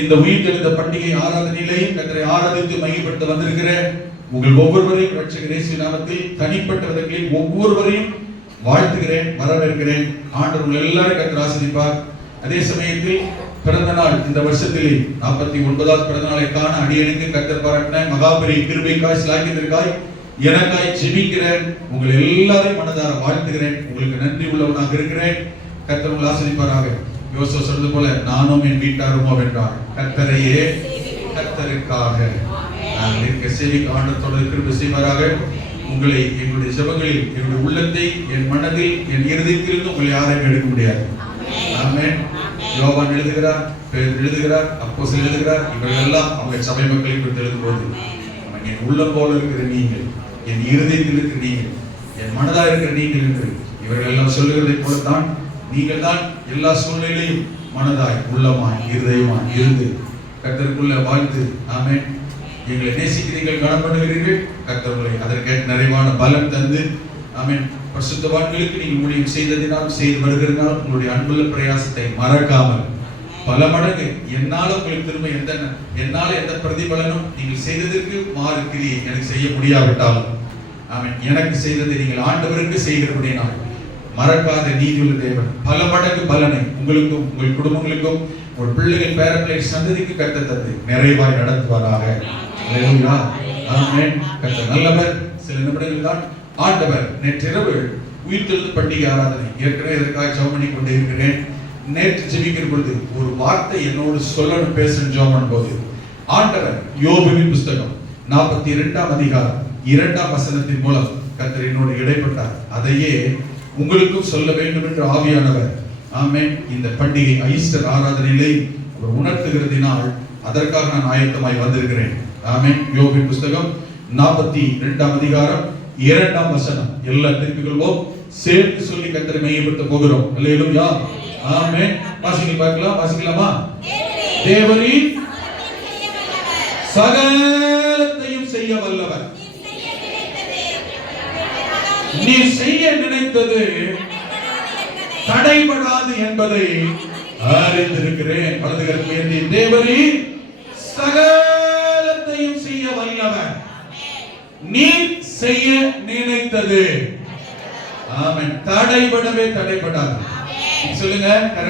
இந்த உயிர்த்தெழுந்த பண்டிகை ஆராதனையிலேயும் கர்த்தரை ஆராதித்து மையப்படுத்த வந்திருக்கிற உங்கள் ஒவ்வொருவரையும் இரட்சகர் இயேசு நாமத்தில் தனிப்பட்ட விதங்களில் ஒவ்வொருவரையும் வாழ்த்துகிறேன், வரவேற்கிறேன். ஆண்டவர் உங்கள் எல்லாரும் கர்த்தர் ஆசீர்வதிப்பார். அதே சமயத்தில் பிறந்த நாள் இந்த வருஷத்திலே 49வது பிறந்த நாளை காண அடியனுக்கு கர்த்தர் பாராட்டின மகாபெரிய கிருபைக்காய் சிலாக்கியதற்காய் எனக்காய் ஜெபிக்கிறேன். உங்களை எல்லாரையும் மனதார வாழ்த்துகிறேன். உங்களுக்கு நன்றி உள்ளவனாக இருக்கிறேன். கர்த்தர் உங்களை ஆசீர்வதிப்பாராக. யோசேப்பு சொன்னது போல நானும் என் வீட்டாருமோ வென்றார் கர்த்தரையே கர்த்தருக்காக நான் இருக்க சேவிக்க ஆண்டவர் தொடர்ந்து கிருபை செய்வாராக. உங்களை எங்களுடைய ஜெபங்களில் என்னுடைய உள்ளத்தை என் மனதில் என் இருதயத்திலிருந்து உங்களை யாரையும் எடுக்க முடியாது. ஆமென். யோவான் எழுதுகிறார், பேதுரு எழுதுகிறார், அப்போஸ்தலர் எழுதுகிறார். இவர்கள் எல்லாம் அவங்க சபை மக்களை குறித்து எழுதும்போது என் உள்ளம் போல இருக்கிற நீங்கள், என் இருதயத்தில் இருக்கிற நீங்கள், என் மனதா இருக்கிற நீங்கள் என்று இவர்கள் எல்லாம் சொல்லுகிறதை போலத்தான் நீங்கள் தான் எல்லா சூழ்நிலையும் மனதாய் உள்ளமாய் இருதயமாய் இருந்து கர்த்தருக்குள்ள வாழ்த்து. ஆமென். எங்களை நேசிக்கிறீர்கள், கனம் பண்ணுகிறீர்கள். கர்த்தர் உங்களை அதற்கேற்ற நிறைவான பலம் தந்து ஆமென். பரிசுத்தவான்களுக்கு நீங்கள் ஊழியம் செய்ததினால் செய்து வருகிறதுனால் உங்களுடைய அன்புள்ள பிரயாசத்தை மறக்காமல் பல மடங்கு என்னால உங்களுக்கு திரும்ப என்னால எந்த பிரதிபலனும் நீங்கள் செய்ததற்கு மாறு கிரியை எனக்கு செய்ய முடியாவிட்டாலும் ஆமென், எனக்கு செய்ததை நீங்கள் ஆண்டவருக்கு செய்கிறபடினால் மறக்காத நீதியுள்ள தேவன் பல மடங்கு பலனை உங்களுக்கும் உங்கள் குடும்பங்களுக்கும் உங்கள் பிள்ளைகள் பேரப்பிள்ளை சந்ததிக்கு கர்த்தர் தந்து நிறைவாய் நடத்துவாராக. அல்லேலூயா. ஆமென். கர்த்தர் நல்லவர். சில நிமிடங்கள் தான் ஆண்டவர் நேற்றிரவு உயிர்த்தெழுந்த பண்டிகை ஆராதனை ஏற்கனவே இதற்காக ஜெபம் பண்ணி கொண்டே இருக்கிறேன். நேற்று ஜெபிக்கிற பொழுது ஒரு வார்த்தை என்னோடு சொல்லணும் பேசணும் ஜெபம் போது ஆண்டவர் யோபுவின் புஸ்தகம் 42ஆம் அதிகாரம் 2ஆம் வசனத்தின் மூலம் கர்த்தர் என்னோடு இடைப்பட்டார். அதையே உங்களுக்கும் சொல்ல வேண்டும் என்று ஆவியானவர் ஆமென் இந்த பண்டிகை ஈஸ்டர் ஆராதனையிலே அவர் உணர்த்துகிறதினால் அதற்காக நான் ஆயத்தமாய் வந்திருக்கிறேன். ஆமென். யோபுவின் புஸ்தகம் 42ஆம் அதிகாரம் 2ஆம் வசனம் எல்லா திருப்பிகளும் சேர்த்து சொல்லி கர்த்தரை மையப்படுத்த போகிறோம். அல்லேலூயா. ஆமென். வாசிங்க பார்க்கலாம். வாசிக்கலாமா? தேவரீர் சகலத்தையும் செய்ய வல்லவர், நீ செய்ய நினைத்தது தடைபடாது என்பதை அறிந்திருக்கிறேன். வலதுகரம் உயர்த்தி தேவரீர் சகலத்தையும் செய்ய வல்லவர், நீ செய்ய நினைத்தது ஆமென் தடைபடவே தடைபடாது. சொல்லுங்க,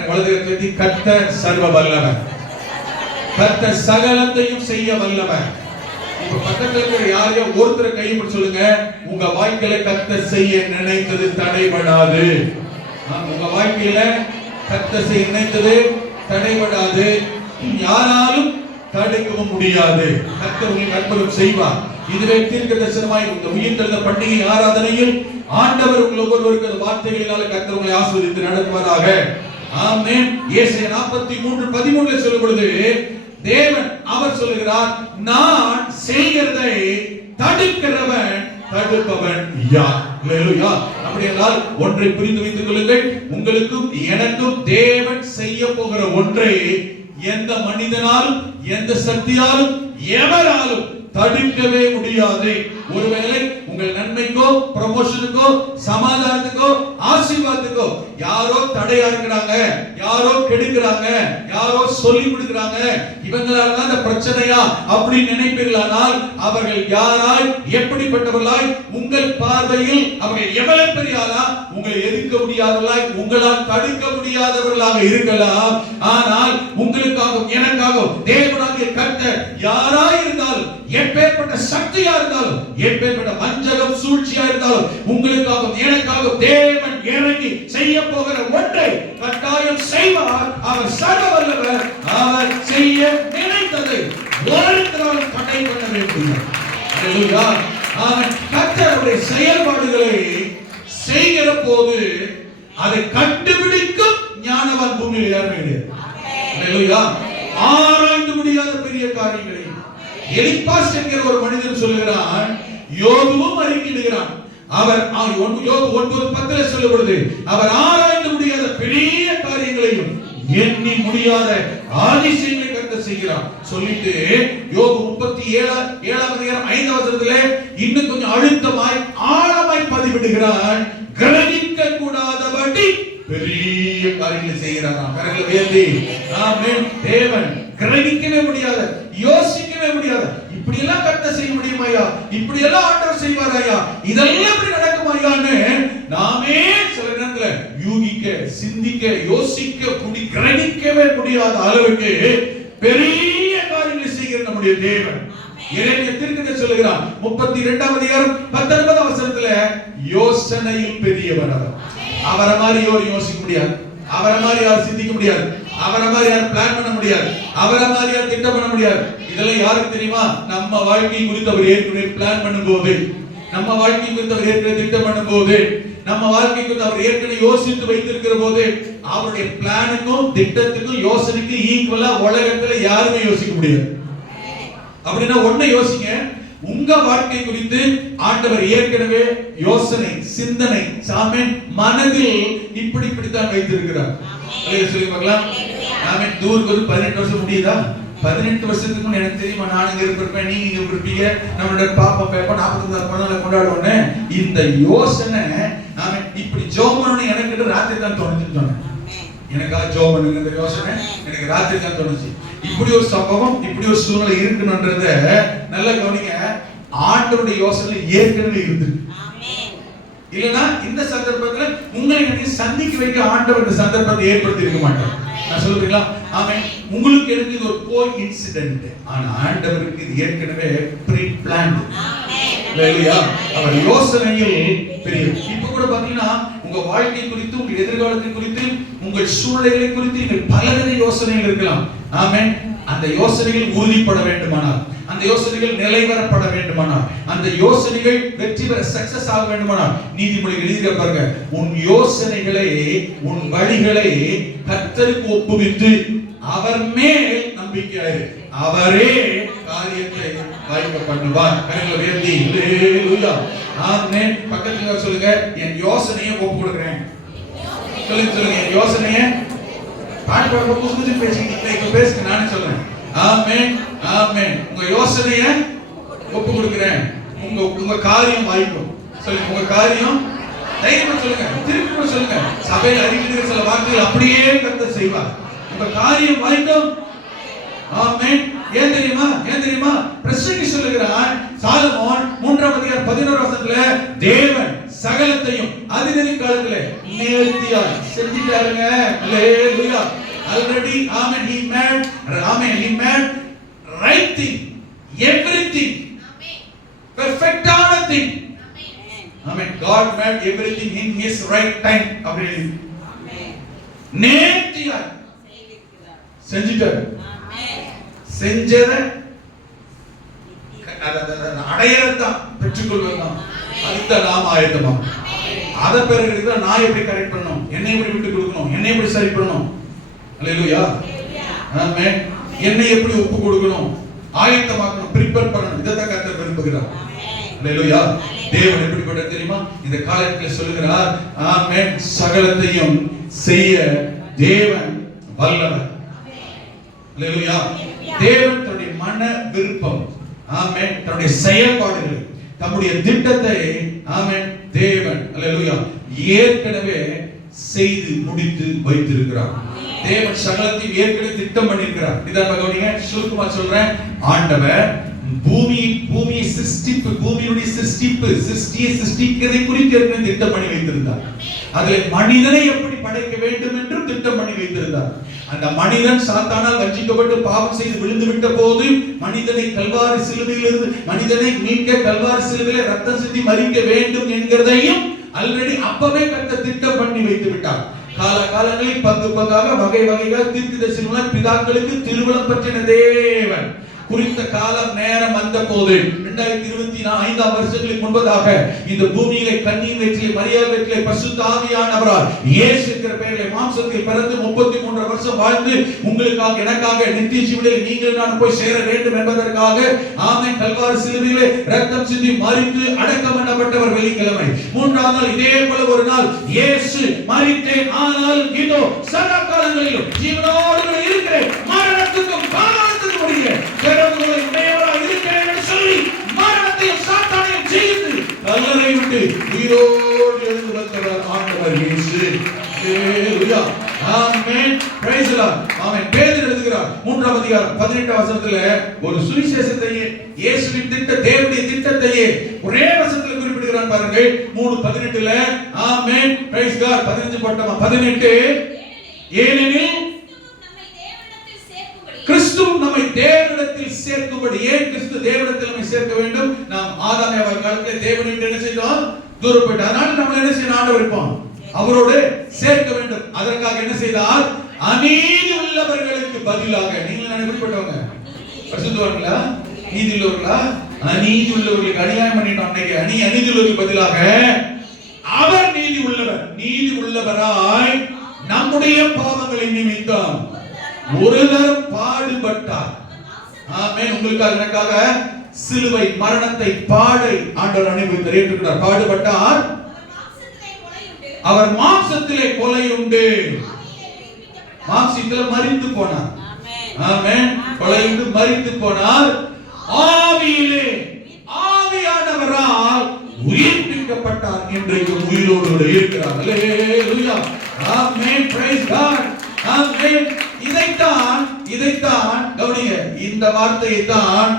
வலதுகரத்தை கர்த்தர் சர்வ வல்லவர், கர்த்தர் சகலத்தையும் செய்ய வல்லவர். இப்ப பக்கத்துல இருக்கிற யாரையோ ஒருத்தர் கையை சொல்லுங்க, உங்க வாழ்க்கையில கர்த்தர் செய்ய நினைத்தது தடைபடாது. உங்க வாழ்க்கையில கர்த்தர் செய்ய நினைத்தது தடைபடாது, யாராலும் தடுக்கவும் முடியாது. கர்த்தர் உங்களுக்கு அற்புதம் செய்வார். இதுவே தீர்க்க தரிசனமாய் இந்த உயிர்த்தெழுந்த பண்டிகை ஆராதனையில் ஆண்டவர் உங்கள் ஒவ்வொருவருக்கு அந்த வார்த்தைகளினால கர்த்தர் உங்களை ஆசீர்வதித்து நடத்துவாராக. ஆமென். ஏசாயா 43:13 சொல்லும் பொழுது தேவன் அவர் சொல்லுகிறார், நான் செய்கிறதை தடுக்கிறவன் தடுப்பவன் யார்? அல்லேலூயா. அப்படியென்றால் ஒன்றை புரிந்து வைத்துக் கொள்ளுங்கள், உங்களுக்கும் எனக்கும் தேவன் செய்ய போகிற ஒன்றை எந்த மனிதனாலும் எந்த சக்தியாலும் எவராலும் தடுக்கவே முடியாது. ஒருவேளை உங்கள் நன்மைக்கோ ப்ரமோஷனுக்கோ சமாதானத்துக்கோ ஆசீர்வாதத்துக்கோ யாரோ தடையா இருக்கிறாங்க, யாரோ கெடுக்கிறாங்க, யாரோ சொல்லி கொடுக்கிறாங்க, இவங்களால தான் இந்த பிரச்சனையா அப்படி நினைப்பீர்களானால் அவர்கள் யாராய் எப்படிப்பட்டவர்களாய் உங்கள் பார்வையில் அவர்கள் எவ்வளவு பெரிய ஆளா உங்களை எதிர்க்க முடியாதவர்களாய் உங்களால் தடுக்க முடியாதவர்களாக இருக்கலாம். ஆனால் உங்களுக்காகவும் எனக்காகவும் தேவனாகிய கர்த்தர் யாராய் இருந்தாலும் எப்பேற்பட்ட சக்தியா இருந்தாலும் எப்பேற்பட்ட வஞ்சகம் சூழ்ச்சியா இருந்தாலும் உங்களுக்காகவும் எனக்காகவும் தேவன் இறங்கி செய்ய போகிற ஒன்றை கட்டாயம் செய்வார். அவர் சர்வ வல்லவர். அவர் செய்ய நினைத்ததை ஒருத்தராலும் தடை பண்ண வேண்டும். அல்லேலூயா. அவர் கர்த்தருடைய செயல்பாடுகளை செய்கிற போது அதை கண்டுபிடிக்கும் ஞானவான் பூமியில் யாருமே கிடையாது. அல்லேலூயா. ஆராய்ந்து முடியாத பெரிய காரியங்களை எலிப்பாஸ் என்கிற ஒரு மனிதன் சொல்லுகிறான், யோபுவும் அறிக்கையிடுகிறான். அவர் யோபு 1:10 சொல்லப்படுது, அவர் ஆராய்ந்து முடியாத பெரிய காரியங்களையும் எண்ணி முடியாத அதிசயங்களை கர்த்தர் செய்கிறார். சொல்லிட்டு யோபு 37ஆம் அதிகாரம் 5ஆம் வசனத்திலே இன்னும் கொஞ்சம் அழுத்தமாய் ஆழமாய் பதிவிடுகிறார். கிரகிக்க கூடாதபடி பெரிய காரியங்களை செய்கிறாராம். கரங்களை உயர்த்தி ஆமென். தேவன் கிரகிக்கவே முடியாது, யோசிக்கவே முடியாது. இப்படி எல்லாம் கர்த்தர் செய்ய முடியுமாயா, இப்படி எல்லாம் ஆண்டவர் செய்வாராயா, இதெல்லாம் இப்படி நடக்குமாயான்னு நாமே சில நேரத்துல யூகிக்க, சிந்திக்க, யோசிக்க கிரகிக்கவே முடியாத அளவுக்கு பெரிய காரியங்களை செய்கிற நம்முடைய தேவன். எரேமியா தீர்க்கதரிசி சொல்கிறார் 32ஆம் அதிகாரம் 19ஆம் வசனத்துல, யோசனையில் பெரியவர் அவர். அவரை மாதிரி யாரும் யோசிக்க முடியாது, அவரை மாதிரி யாரும் சிந்திக்க முடியாது, அவரை மாதிரி யாரும் பிளான் பண்ண முடியாது, அவரை மாதிரி யாரும் திட்டம் பண்ண முடியாது. இதெல்லாம் யாருக்கு தெரியுமா? நம்ம வாழ்க்கை குறித்து அவர் ஏற்கனவே பிளான் பண்ணும்போது, நம்ம வாழ்க்கை குறித்து அவர் ஏற்கனவே திட்டம் பண்ணும்போது, நம்ம வாழ்க்கை குறித்து அவர் ஏற்கனவே யோசித்து வைத்திருக்கிற போது, அவருடைய பிளானுக்கும் திட்டத்துக்கும் யோசனைக்கும் ஈக்குவலா உலகத்துல யாருமே யோசிக்க முடியாது. அப்படின்னா ஒண்ணு யோசிங்க, உங்க வாழ்க்கை குறித்து ஆண்டவர் ஏற்கனவே யோசனை, சிந்தனை, ஆமென், மனதில் இப்படித்தான் வைத்திருக்கிறார். சொல்லி பார்க்கலாம். ஆமென். தூருக்கு வந்து 18 வருஷம் முடியுதா? 18 வருஷத்துக்கு முன்ன எனக்கு தெரியுமா, நான் இங்க இருப்பேன், நீங்க இங்க இருப்பீங்க, நம்மளோட பாப்பா பேப்பா 49 பிறந்தநாளை கொண்டாடுவோன்னு இந்த யோசனை ஆமென் இப்படி ஜோமனு எனக்கு ராத்திரி தான் தோணுச்சுன்னு சொன்னேன். எனக்கா ஜோம் பண்ணுங்கிற யோசனை எனக்கு ராத்திரி தான் தோணுச்சு. இப்படி ஒரு சம்பவம், இப்படி ஒரு சூழ்நிலை இருக்குன்றத நல்லா கவனிங்க. ஆண்டவருடைய யோசனை ஏற்கனவே இருக்கு. இல்லனா இந்த சந்தர்ப்பத்துல உங்களை சந்திக்க வைக்க ஆண்டவர் இந்த சந்தர்ப்பத்தை ஏற்படுத்தி இருக்க மாட்டார். நான் சொல்றீங்களா? ஆமென். உங்களுக்கு எனக்கு இது ஒரு கோ இன்சிடென்ட், ஆனா ஆண்டவருக்கு இது ஏற்கனவே ப்ரீ பிளான்ட். ஹalleluya. அவர் யோசனையில் பெரிய. இப்ப கூட பாத்தீங்கன்னா உங்க வாழ்க்கை குறித்து, உங்க எதிர்காலத்தை குறித்து, உங்கள் சூழ்நிலைகளை குறித்து நீங்கள் பலவித யோசனைகள் இருக்கலாம். ஆமென். அந்த யோசனைகள் உறுதிப்பட வேண்டுமானால், அந்த யோசனைகள் நிலைவரப்பட வேண்டுமானால், அந்த யோசனைகள் வெற்றி பெற சக்சஸ் ஆக வேண்டுமானால், நீதிமொழிகள் எழுதிய பாருங்க, உன் யோசனைகளை, உன் வழிகளை கர்த்தருக்கு ஒப்புவித்து அவர் மேல் நம்பிக்கையாயிரு, அவரே காரியத்தை வாய்க்க பண்ணுவார். கைகளை உயர்த்தி ஹalleluya. ஆமென். பக்கத்துல சொல்லுங்க, என் யோசனையை ஒப்பு கொடுக்கிறேன். சொல்லுங்க, என் யோசனையை பாட்டு புதுசு பேசிக்கிட்டு இப்ப பேசுங்க, நானே சொல்றேன். ஆமென், ஆமென். உங்க யோசனையை ஒப்பு கொடுக்கிறேன், உங்க காரியம் வாய்க்கும். சொல்லுங்க, உங்க காரியம் தைரியமா சொல்லுங்க, திருப்பி சொல்லுங்க. சபையில் அறிவிக்கிற சில வார்த்தைகள் அப்படியே கர்த்தர் செய்வார். உங்க காரியம் வாய்க்கும். ஆமென். ஏன் தெரியுமா? பிரசங்கி சொல்லுகிறார் சாலமோன் 3ஆம் அதிகாரம் 11ஆம் வசனத்துல, தேவன் சகலத்தையும் அதினதி காலத்துல நேர்த்தியாய் செஞ்சிட்டாருங்க. ஹalleluya. Already amen, he made right thing, everything, perfect thing. Amen. God made everything in his right time. Amen. நேர்த்தியாய் செஞ்சிட்டாரு. செஞ்சத அடையறதான் பெற்றுக்கொள்வதுதான். அதுதான் நாம ஆயத்தமா. அத பிறகு நான் எப்படி கரெக்ட் பண்ணணும், என்னை எப்படி விட்டு கொடுக்கணும், என்னை எப்படி சரி பண்ணணும். ஹalleluya. ஆமென். என்னை எப்படி ஒப்பு கொடுக்கணும், ஆயத்தமாக்கணும், ப்ரிப்பேர் பண்ணணும். இதைதான் கர்த்தர் விரும்புகிறார். ஹalleluya. தேவன் எப்படிப்பட்ட தெரியுமா? இந்த காலத்துல சொல்லுகிறார், ஆமென், சகலத்தையும் செய்ய தேவன் வல்லவர். ஹalleluya. தேவன் தன்னுடைய மன விருப்பம், ஆமென், தன்னுடைய செயல்பாடுகள், தம்முடைய திட்டத்தை, ஆமென், தேவன் ஹalleluya ஏற்கனவே செய்து முடித்து வைத்திருக்கிறார். தேவன் சகலத்தையும் ஏற்கனவே திட்டம் பண்ணியிருக்கிறார். இதான் கவனிங்க, சுருக்கமா சொல்றேன். ஆண்டவர் பூமியை சிருஷ்டிப்பு, பூமியுடைய சிருஷ்டியை சிருஷ்டிக்கிறதை குறித்து ஏற்கனவே திட்டம் பண்ணி வைத்திருந்தார். அதில் மனிதனை எப்படி படைக்க வேண்டும் என்று திட்டம் பண்ணி வைத்திருந்தார். அந்த மனிதன் சாத்தானால் வஞ்சிக்கப்பட்டு பாவம் செய்து விழுந்து விட்ட போது மனிதனை கல்வாரி சிலுவையிலிருந்து மனிதனை மீட்க கல்வாரி சிலுவையிலே ரத்தம் சிந்தி மரிக்க வேண்டும் என்கிறதையும் ஆல்ரெடி அப்பவே கர்த்தர் திட்டம் பண்ணி வைத்து விட்டார். காலங்களில் பங்கு பங்காக வகை வகையாக தீர்க்கதரிசிகளால் பிதாக்களுக்கு திருவுளம் பற்றின தேவன் குறித்த காலம் நேரம் வந்த போது 2025ஆம் வருஷங்களுக்கு முன்பதாக இந்த பூமியிலே கன்னியின் வயிற்றிலே மரியாள் வயிற்றிலே பரிசுத்த ஆவியானவரால் இயேசு என்கிற பெயரிலே மாம்சத்தில் பிறந்து 33 வருஷம் வாழ்ந்து உங்களுக்காக எனக்காக நித்திய ஜீவனில் நீங்கள் நான் போய் சேர வேண்டும் என்பதற்காக ஆமென் கல்வாரி சிலுவையிலே ரத்தம் சிந்தி மரித்து அடக்கம் பண்ணப்பட்டவர் வெள்ளிக்கிழமை. 3ஆம் நாள் இதே போல ஒரு நாள் இயேசு மரித்தேன் ஆனால் இதோ சதா காலங்களிலும் ஜீவனோடு இருக்கிறேன், மரணத்துக்கும் பாவத்துக்கும் முடிய பெருங்குளை உடையவராய் இருக்கிறேன் என்று சொல்லி மரணத்தையும் சாத்தானையும் ஜெயித்து கல்லறை விட்டு உயிரோடு எழுந்து வந்தவர் ஆண்டவர் இயேசு. ஹalleluya. ஆமென். Praise the lord. அவன் பேதுரு எழுதுகிறார் 3ஆம் அதிகாரம் 18ஆம் வசனத்துல ஒரு சுவிசேஷத்தையே இயேசுவின் தேவனுடைய திட்டத்தையே ஒரே வசனத்துல குறிப்பிடுகிறான் பாருங்க. 3:18ல ஆமென் பிரைஸ் காட். 15 போட்டோமா? 18 ஏனெனில் கிறிஸ்து நம்மை தேவனிடத்தில் சேர்க்கும்படி. ஏன் கிறிஸ்து தேவனிடத்தில் நம்மை சேர்க்க வேண்டும்? நாம் ஆதாம் ஏவாள் காலத்தில் தேவனை விட்டு என்ன செய்தோம்? தூரப்பட்டு. அதனால நம்ம என்ன செய்யணும்? ஆண்டவர் இருப்போம் அவரோடு சேர்க்க வேண்டும். அதற்காக என்ன செய்தார்? அநீதி உள்ளவர்களுக்கு பதிலாக. நீங்க எப்படிப்பட்டவங்க? பரிசுத்தவான்களா? நீதி உள்ளவர்களா? அநீதி உள்ளவர்களுக்கு அநியாயம் பண்ணிட்டோம். அநீதி உள்ளவர்களுக்கு பதிலாக அவர் நீதி உள்ளவர். நீதி உள்ளவராய் நம்முடைய பாவங்களை நிமித்தம் ஒரு தரம் பாடுபட்டார். ஆமென். உங்களுக்காக எனக்காக சிலுவை மரணத்தை பாடை ஆண்டவர் அனுபவித்தார், ஏற்றுக்கொண்டார். பாடுபட்டார். அவர் மாம்சத்திலே கொலையுண்டு. மாம்சத்திலே மரித்து போனார். ஆமென். கொலையுண்டு மரித்து போனார். ஆவியிலே ஆவியானவரால் உயிர்ப்பிக்கப்பட்டார். இன்றைக்கு உயிரோடு இருக்கிறார். அல்லேலூயா. ஆமென். Praise God. ஆமென். இதைத்தான் கவனிங்க. இந்த வார்த்தையை தான்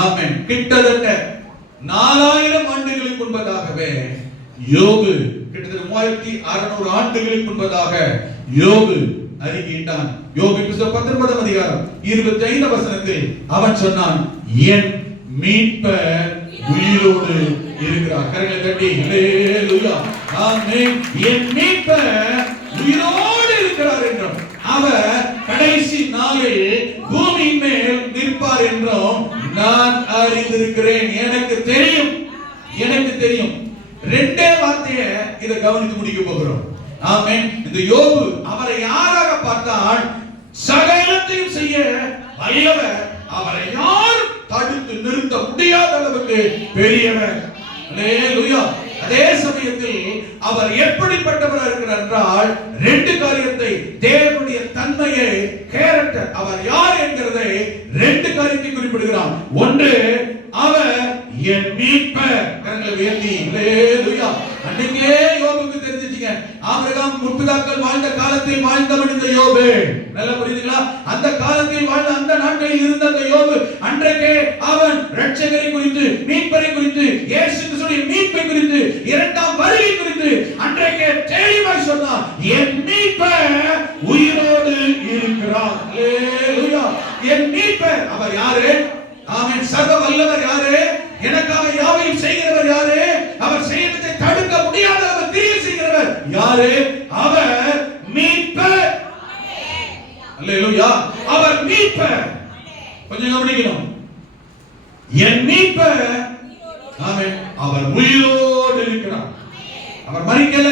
ஆமென் கிட்டத்தட்ட 4000 ஆண்டுகளுக்கு முன்பதாகவே யோபு, கிட்டத்தட்ட 3600 ஆண்டுகளுக்கு முன்பதாக யோபு அறிக்கையிட்டான். யோபு புத்தகம் 19ஆம் அதிகாரம் 25ஆம் வசனத்தில் அவன் சொன்னான், என் மீட்பர் உயிரோடு இருக்கிறார். கரங்களை தட்டி ஹல்லேலூயா. ஆமென். என் மீட்பர் உயிரோடு இருக்கிறார் என்றும் அவர் கடைசி நாளில் பூமியின் மேல் நிற்பார் என்றும் நான் அறிந்திருக்கிறேன். எனக்கு தெரியும். ரெண்டே வார்த்தையை இதை கவனித்து முடிக்க போகிறோம். ஆமென். இந்த யோபு அவரை யாராக பார்த்தால் சகலத்தையும் செய்ய வல்லவர், அவரை யாரும் தடுத்து நிறுத்த முடியாத அளவுக்கு பெரியவர். அல்லேலூயா. அதே சமயத்தில் அவர் எப்படிப்பட்டவராக இருக்கிறார் என்றால் ரெண்டு காரியத்தை, தேவனுடைய தன்மையை, கேரக்டர், அவர் யார் என்கிறதை ரெண்டு காரியத்தை குறிப்பிடுகிறார். ஒன்று, அவர் என் மீட்பர். கரங்களை உயர்த்தி அல்லேலூயா. அன்னைக்கே யோபுக்கு தெரிஞ்சிட்டீங்க, ஆபிரகாம் முற்பிதாக்கள் வாழ்ந்த காலத்தில் வாழ்ந்தவன் இந்த யோபு. நல்லா புரியுதுங்களா? அந்த காலத்தில் வாழ்ந்த, அந்த நாட்களில் இருந்த அந்த யோபு அன்றைக்கே அவன் இரட்சகரை குறித்து, மீட்பரை குறித்து, இயேசு கிறிஸ்துவின் மீட்பை குறித்து, இரண்டாம் வருகை குறித்து அன்றைக்கே தெளிவாய் சொன்னார். என் மீட்பர் உயிரோடு இருக்கிறார். அல்லேலூயா. என் மீட்பர் அவர் யாரு? ஆமென். சர்வ வல்லவர் யாரு? எனக்காக யாவையும் செய்கிறவர் யாரு? அவர் செய்யறதை தடுக்க முடியாத அவர் தீர்வு செய்கிறவர் யாரு? அவர் மீட்பர். அல்லேலூயா. அவர் மீட்பர். கொஞ்சம் கவனிக்கணும். என் மீட்பர். ஆமென். அவர் உயிரோடு இருக்கிறார். அவர் மரிக்கல.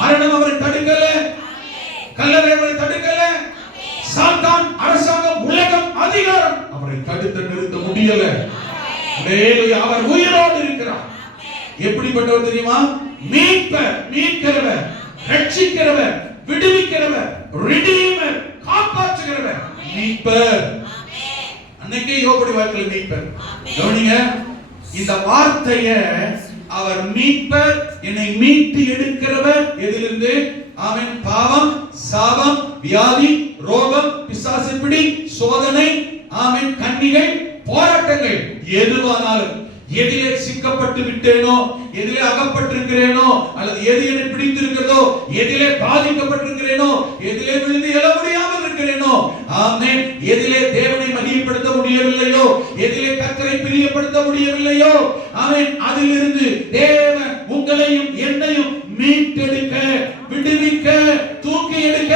மரணம் அவரை தடுக்கல. கல்லறை அவரை தடுக்கல. சாத்தான், அரசாங்கம், உலகம், அதிகாரம் அவரை தடுத்து நிறுத்த முடியல. அவர் உயிரோடு இருக்கிறார். எப்படிப்பட்டவர் தெரியுமா? மீட்பர், மீட்கிறவர், ரட்சிக்கிறவர், விடுவிக்கிறவர், ரிடீமர், காப்பாற்றுகிறவர், மீட்பர். அன்னைக்கே யோபுடைய வாழ்க்கையில் மீட்பர். கவனிங்க, இந்த வார்த்தையை அவர் மீட்பர், என்னை மீட்டு எடுக்கிறவர். எதிலிருந்து? ஆமென். பாவம், சாபம், வியாதி, ரோகம், பிசாசு பிடி, சோதனை, ஆமென், கண்ணிகள், போராட்டங்கள் எதுவானாலும், எதிலே சிக்கப்பட்டு விட்டேனோ, எதிலே அகப்பட்டிருக்கிறேனோ, அல்லது எது என்னை பிடித்திருக்கிறதோ, எதிலே பாதிக்கப்பட்டிருக்கிறேனோ, எதிலே விழுந்து எழ முடியாமல் இருக்கிறேனோ, ஆமென், எதிலே தேவனை மகிமைப்படுத்த முடியவில்லையோ, எதிலே கர்த்தரை பிரியப்படுத்த முடியவில்லையோ, ஆமென், அதிலிருந்து தேவன் உங்களையும் என்னையும் மீட்டெடுக்க, விடுவிக்க, தூக்கி எடுக்க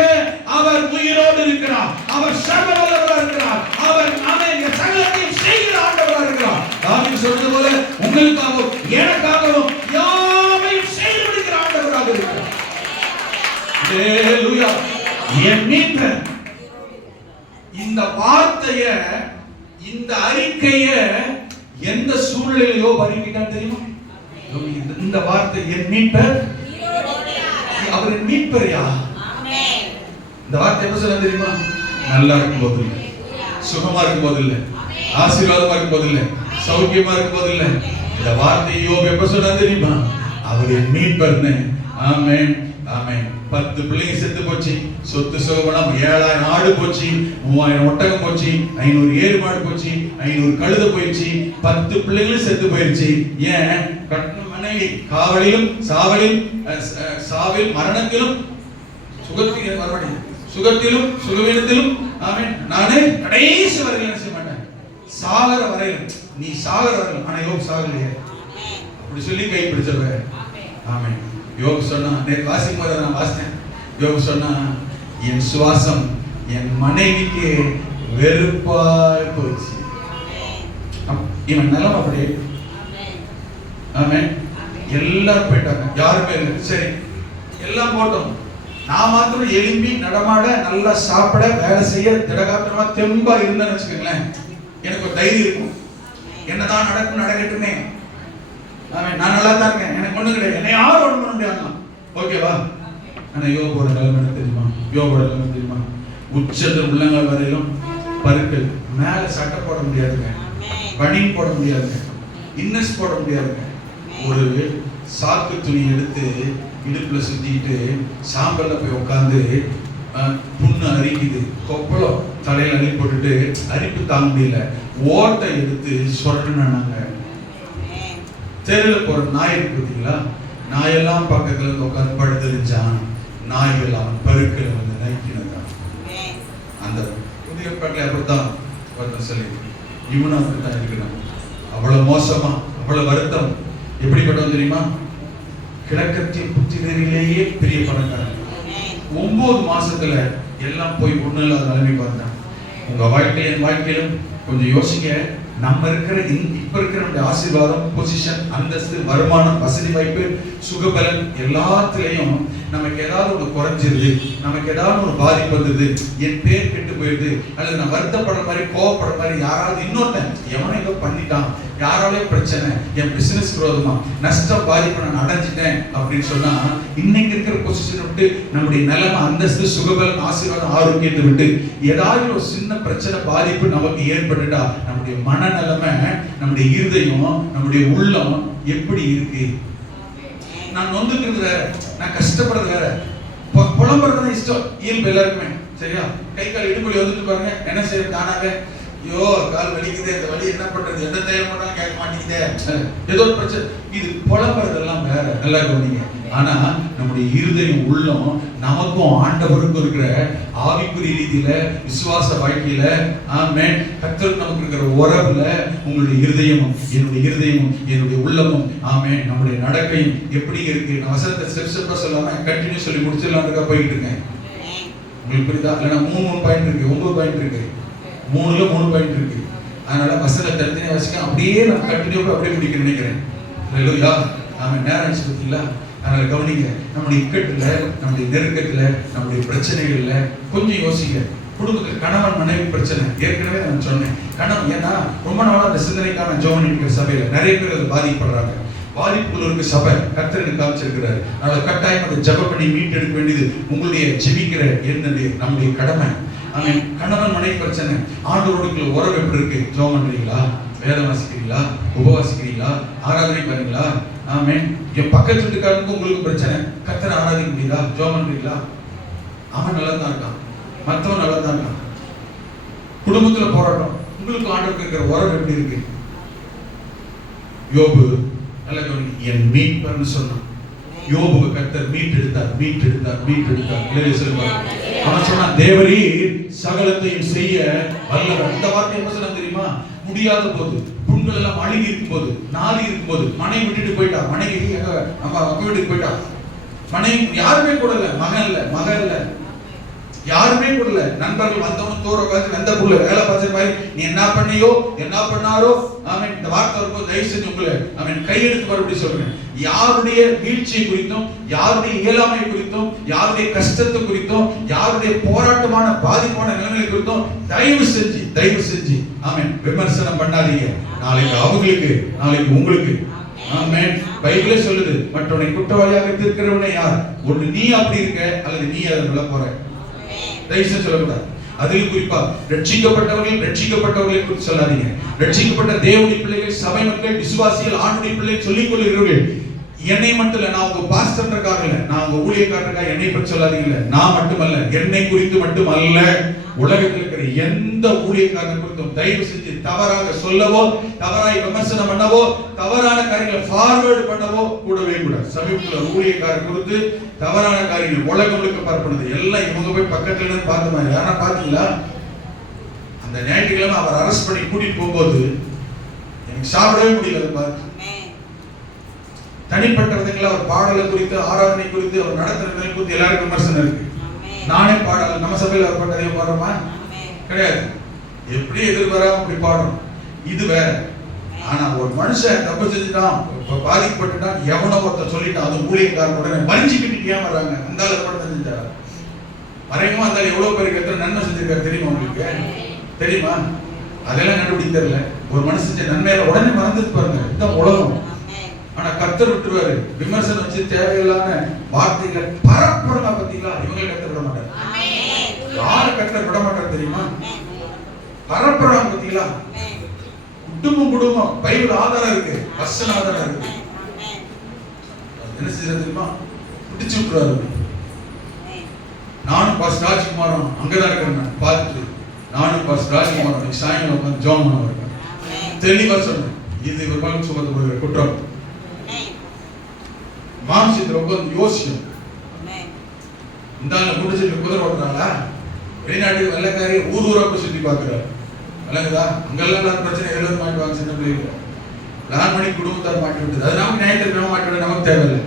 அவர் உயிரோடு இருக்கிறார். அவர் சர்வ வல்லவராக இருக்கிறார். அவர் ஆமென் சகலத்தையும் செய்கிற ஆண்டவராக இருக்கிறார். தாவீது சொன்னது போல உங்களுக்காகவும் எனக்காகவும் யாவையும் செய்து முடிக்கிற ஆண்டவராக இருக்கிறார். அல்லேலூயா. என் மீட்பர். இந்த வார்த்தையை, இந்த அறிக்கையை எந்த சூழ்நிலையிலோ அறிக்கைதான் தெரியுமா? இந்த வார்த்தை என் மீட்பர், அவர் என் மீட்பர் யார்? இந்த வார்த்தை எப்ப சொல்ல தெரியுமா? நல்லா இருக்கும் போது இல்ல, சுகமா இருக்கும் போது இல்ல, ஆசீர்வாதமா இருக்கும் போது இல்ல, சௌக்கியமா இருக்கும் போது இல்ல. இந்த வார்த்தை யோபு எப்ப சொன்னா தெரியுமா? அவர் என் மீட்பர்னு. ஆமென். ஆமென். 10 பிள்ளைங்க செத்து போச்சு. சொத்து சுகமெல்லாம் 7000 ஆடு போச்சு, 3000 ஒட்டகம் போச்சு, 500 ஏறு மாடு போச்சு, 500 கழுதை போயிடுச்சு, 10 பிள்ளைகளும் செத்து போயிடுச்சு. ஏன்? கட்டின மனைவி காவலிலும் சாவில் மரணத்திலும் சுகத்திலும் சுகவீனத்திலும் ஆமென். நானே கடைசி வரையில் என்ன செய்ய மாட்டேன், சாகர வரையிலும். நீ சாகர வரையிலும். ஆனா யோபு சாகலையே, அப்படி சொல்லி கை பிடிச்சவ. ஆமென். யோபு சொன்னா, நேற்று வாசிக்கும் போது நான் வாசித்தேன். யோபு சொன்னா, என் சுவாசம் என் மனைவிக்கு வெறுப்பாய் போச்சு. இவன் நிலம் அப்படி. ஆமென். எல்லாரும் போயிட்டாங்க, யாருமே இல்லை. சரி, எல்லாம் போட்டோம். நான் மாத்திரம் எலும்பி நடமாட, நல்லா சாப்பிட, வேலை செய்ய, திடகாத்திரமா தெம்பா இருந்தேன்னு வச்சுக்கோங்களேன், எனக்கு ஒரு தைரியம் இருக்கும். என்னதான் நடக்கும் நடக்கட்டுமே, நான் நல்லா தான் இருக்கேன், எனக்கு ஒண்ணு கிடையாது, என்னை யாரும் ஒண்ணு பண்ண முடியாது. ஓகேவா? ஆனா யோபோட நிலைமை என்ன தெரியுமா? யோபோட நிலைமை தெரியுமா? உச்சத்தில் உள்ளங்கள் வரையிலும் பருக்கள், மேல சட்டை போட முடியாதுங்க, பனியன் போட முடியாதுங்க, இன்னஸ் போட முடியாதுங்க. ஒரு சாக்கு துணி எடுத்து இடுப்புல சுத்திட்டு சாம்பல்ல போய் உட்காந்து புண்ணு அரிக்குது, கொப்பளம் தலையில அள்ளி போட்டுட்டு அரிப்பு தாங்க முடியல, ஓட்டை எடுத்து சொரட்டுனாங்க. தெருவில் போற நாய் இருக்கு பார்த்தீங்களா, நாயெல்லாம் பக்கத்துல இருந்து உட்காந்து படுத்துருச்சான். நாய்கள் அவன் பருக்களை வந்து நைக்கினதான். அந்த புதிய பாட்டில் அப்படித்தான் ஒருத்தன் சொல்லி, இவனும் அப்படித்தான் இருக்கணும். அவ்வளவு மோசமா, அவ்வளவு வருத்தம். எப்படிப்பட்டவன் தெரியுமா? கிழக்கத்திய புத்திரரிலேயே பெரிய பணக்காரன். 9 மாசத்துல எல்லாம் போய் ஒண்ணு இல்லாத நிலைமை பார்த்தான். உங்க வாழ்க்கையில என் வாழ்க்கையிலும் கொஞ்சம் யோசிக்க. நம்ம இருக்கிற இப்ப இருக்கிற நம்முடைய ஆசீர்வாதம், பொசிஷன், அந்தஸ்து, வருமானம், வசதி வாய்ப்பு, சுகபலன் எல்லாத்துலயும் நமக்கு ஏதாவது ஒரு குறைஞ்சிருது, நமக்கு ஏதாவது ஒரு பாதிப்பு வந்தது, என் பேர் கெட்டு போயிடுது, அல்லது நான் வருத்தப்படுற மாதிரி கோவப்படுற மாதிரி யாராவது இன்னொருத்தன் எவனை ஏதோ பண்ணிட்டான், யாராலே பிரச்சனை, என் பிசினஸ் விரோதமா நஷ்டம் பாதிப்பு நான் அடைஞ்சிட்டேன் அப்படின்னு சொன்னா, இன்னைக்கு இருக்கிற பொசிஷனை விட்டு நம்முடைய நிலைமை, அந்தஸ்து, சுகபலன், ஆசீர்வாதம், ஆரோக்கியத்தை விட்டு ஏதாவது ஒரு சின்ன பிரச்சனை பாதிப்பு நமக்கு ஏற்பட்டுட்டா நம்முடைய மனநிலைமை, நம்முடைய இருதயம், நம்முடைய உள்ளம் எப்படி இருக்கு? நான் நொந்துக்கிறது வேற, நான் கஷ்டப்படுறது வேற, புலம்புறது இஷ்டம் இயல்பு எல்லாருக்குமே. சரியா? கை கால் இடுப்புல வந்துட்டு பாருங்க, என்ன செய்யறது தானாக, ஐயோ கால் வலிக்குது, இந்த வலி என்ன பண்றது, எந்த தைலம் போட்டாலும் கேட்க மாட்டேங்குதே, ஏதோ ஒரு பிரச்சனை. இது புலம்புறதெல்லாம் வேற, நல்லா கவனிங்க. ஆனா நம்முடைய இருதயம், உள்ளம், நமக்கும் ஆண்டவருக்கும் இருக்கிற ஆவிக்குரிய ரீதியில, விசுவாச வாழ்க்கையில, ஆமென், கர்த்தருக்கு நமக்கு இருக்கிற உறவுல உங்களுடைய இருதயமும் என்னுடைய இருதயமும் என்னுடைய உள்ளமும், ஆமென், நம்முடைய நடக்கையும் எப்படி இருக்கு? நான் வசனத்தை ஸ்டெப் சொல்லாம கண்டினியூ சொல்லி முடிச்சிடலாம்னு போயிட்டு இருக்கேன். உங்களுக்கு புரியுதா? இல்லைன்னா 3 பாயிண்ட் இருக்கு, 9 பாயிண்ட் இருக்கு, 3ல 3 பாயிண்ட் இருக்கு. அதனால வசனத்தை தனித்தனியா வச்சுக்க, அப்படியே நான் கண்டினியூ அப்படியே முடிக்க நினைக்கிறேன். இல்லையா? ஆமாம், நேரம் ஆச்சு பார்த்தீங்களா? அதனால கவனிங்க. நம்முடைய இக்கட்டுல, நம்முடைய நெருக்கத்துல, நம்முடைய பிரச்சனைகள்ல கொஞ்சம் யோசிங்க. குடும்பத்தில் கணவன் மனைவி பிரச்சனை, ஏற்கனவே நான் சொன்னேன். கணவன், ஏன்னா ரொம்ப நாளா அந்த சிந்தனைக்கான ஜெபம் இருக்கிற சபையில நிறைய பேர் அது பாதிக்கப்படுறாங்க. பாதிப்புகளுக்கு சபை கர்த்தருக்கு காமிச்சிருக்கிறார். அதனால கட்டாயம் அதை ஜெபம் பண்ணி மீட்டெடுக்க வேண்டியது உங்களுடைய ஜெபிக்கிற என்னது நம்முடைய கடமை. ஆமென். கணவன் மனைவி பிரச்சனை, ஆண்டவரோட உறவு எப்படி இருக்கு? ஜெபம் பண்றீங்களா? வேதம் வாசிக்கிறீங்களா? உபவாசிக்கிறீங்களா? ஆராதனை பண்ணீங்களா? ஆமென். என் பக்கத்து வீட்டுக்காரனுக்கு உங்களுக்கு பிரச்சனை, கர்த்தரை ஆராதிக்க முடியுதா? ஜெபம் பண்றீங்களா? அவன் நல்லா தான் இருக்கான், மற்றவன் நல்லா தான் இருக்கான். குடும்பத்துல போராட்டம், உங்களுக்கு ஆண்டவருக்கு இருக்கிற உறவு எப்படி இருக்கு? யோபு நல்ல கவனி, என் மீட்பர்னு சொன்னான். யோபுக்கு கர்த்தர் மீட்டெடுத்தார். சொல்லுவாங்க. அவன் சொன்னான், தேவரீர் சகலத்தையும் செய்ய வல்லவர். இந்த வார்த்தை என்ன சொன்னா தெரியுமா? முடியாத போது, புண்கள் எல்லாம் அழுகி இருக்கும் போது, நாளி இருக்கும் போது, மனைவி விட்டுட்டு போயிட்டா, மனைவி நம்ம அப்பா வீட்டுக்கு போயிட்டா, மனைவி யாருமே கூட இல்ல, மகன் இல்ல, யாருமே கூடல. நண்பர்கள் வந்தவனும் தூர உட்காந்து வெந்த புள்ள வேலை பார்த்த மாதிரி நீ என்ன பண்ணியோ என்ன பண்ணாரோ, ஆமென், இந்த வார்த்தை இருக்கும். தயவு செஞ்சு உங்களை ஆமென் கையெடுத்து மறுபடியும் சொல்றேன். யாருடைய வீழ்ச்சி குறித்தும், யாருடைய இயலாமை குறித்தும், யாருடைய கஷ்டத்தை குறித்தும், யாருடைய போராட்டமான பாதிப்பான நிலைமை குறித்தும் தயவு செஞ்சு ஆமென் விமர்சனம் பண்ணாதீங்க. நாளைக்கு அவங்களுக்கு, நாளைக்கு உங்களுக்கு. ஆமென். பைபிளே சொல்லுது, மற்றவனை குற்றவாளியாக தீர்க்கிறவனே யார்? ஒன்று நீ அப்படி இருக்க, அல்லது நீ அதில் விழ போற. தயவுசெய்து சொல்லக்கூடாது. அதில் குறிப்பா ரட்சிக்கப்பட்டவர்களை குறித்து சொல்லாதீங்க. ரட்சிக்கப்பட்ட தேவனுடைய பிள்ளைகள், சபை மக்கள், விசுவாசிகள், ஆண்டுடைய பிள்ளைகள் சொல்லிக் கொள்கிறவர்கள் என்னை மட்டும் இல்ல, நான் உங்க பாஸ்டர்க்காக இல்ல, நான் உங்க ஊழியக்காரருக்காக என்னை பற்றி சொல்லாதீங்க. நான் மட்டுமல்ல, என்னை குறித்து மட்டுமல்ல, உலகத்தில் இருக்கிற எந்த ஊழியக்காரன் குறித்தும் தயவு செஞ்சு தவறாக சொல்லவோ, தவறாய் விமர்சனம் பண்ணவோ, தவறான காரியங்களை ஃபார்வர்டு பண்ணவோ கூடவே கூடாது. சமீபத்தில் ஊழியக்காரர் குறித்து தவறான காரியங்கள் உலகம் முழுக்க பரப்புனது எல்லாம் இவங்க போய் பக்கத்துல இருந்து பார்த்த மாதிரி. யாரா பாத்தீங்களா? அந்த ஞாயிற்றுக்கிழமை அவர் அரெஸ்ட் பண்ணி கூட்டிட்டு போகும்போது எனக்கு சாப்பிடவே முடியல. பார்த்து தனிப்பட்ட விதங்களில் அவர் பாடலை குறித்து, ஆராதனை குறித்து, அவர் நடத்துறதை குறித்து எல்லாருக்கும் விமர்சனம் இருக்கு. நானே பாடல, நம்ம சபையில் அவர் பாட்டதையும் பாடுறோமா? கிடையாது. எப்படி எதிர்பாராம அப்படி பாடுறோம், இது வேற. ஆனா ஒரு மனுஷன் தப்பு செஞ்சுட்டான், பாதிக்கப்பட்டுட்டான், எவனோ ஒருத்தர் சொல்லிட்டான், அது ஊழியக்காரன் உடனே மறைஞ்சிக்கிட்டு ஏன் வர்றாங்க? அந்த ஆளு கூட செஞ்சுட்டாரு. மறைமுகமா இருந்தாலும் எவ்வளவு பேருக்கு எத்தனை நன்மை செஞ்சிருக்காரு தெரியுமா உங்களுக்கு? தெரியுமா? அதெல்லாம் கண்டுபிடிக்க தெரியல. ஒரு மனுஷன் செஞ்ச நன்மையில உடனே மறந்துட்டு பாருங்க, இதுதான் உலகம். ஆனா கர்த்தர் விட்டுருவாரு. விமர்சனம் வச்சு தேவையில்லாம வார்த்தைகளை பரப்புறதா பத்தீங்களா? இவங்க கர்த்தர் விட மாட்டார். யாரு கர்த்தர் விட மாட்டார் தெரியுமா? பரப்புறாங்க பத்தீங்களா? குடும்பம் பைபிள் ஆதாரம் இருக்கு, வசன ஆதாரம் இருக்கு. என்ன செய்யறது தெரியுமா? பிடிச்சு விட்டுறாரு. நானும் பாஸ்டர் ராஜ்குமாரும் அங்கதான் இருக்கிறேன் பார்த்துட்டு, நானும் பாஸ்டர் ராஜ்குமாரும் சாயங்காலம் உட்காந்து ஜோம் பண்ண இருக்கேன். தெளிவா சொன்னேன், இது ஒரு பலன் சுமத்தப்படுகிற குற்றம். மாம்சத்தில் உட்காந்து யோசிக்கும். இந்த முடிச்சுட்டு குதிரை ஓட்டுறாங்களா? வெளிநாட்டுக்கு வெள்ளக்காரி ஊரா போய் சுத்தி பார்க்கிறாரு. விளங்குதா? அங்கெல்லாம் நான் பிரச்சனை எழுத மாட்டுவாங்க. சின்ன பிள்ளைங்க பிளான் பண்ணி குடும்பத்தார் மாட்டி விட்டது. அது நமக்கு நியாயத்திற்கு மாட்டி விட நமக்கு தேவையில்லை.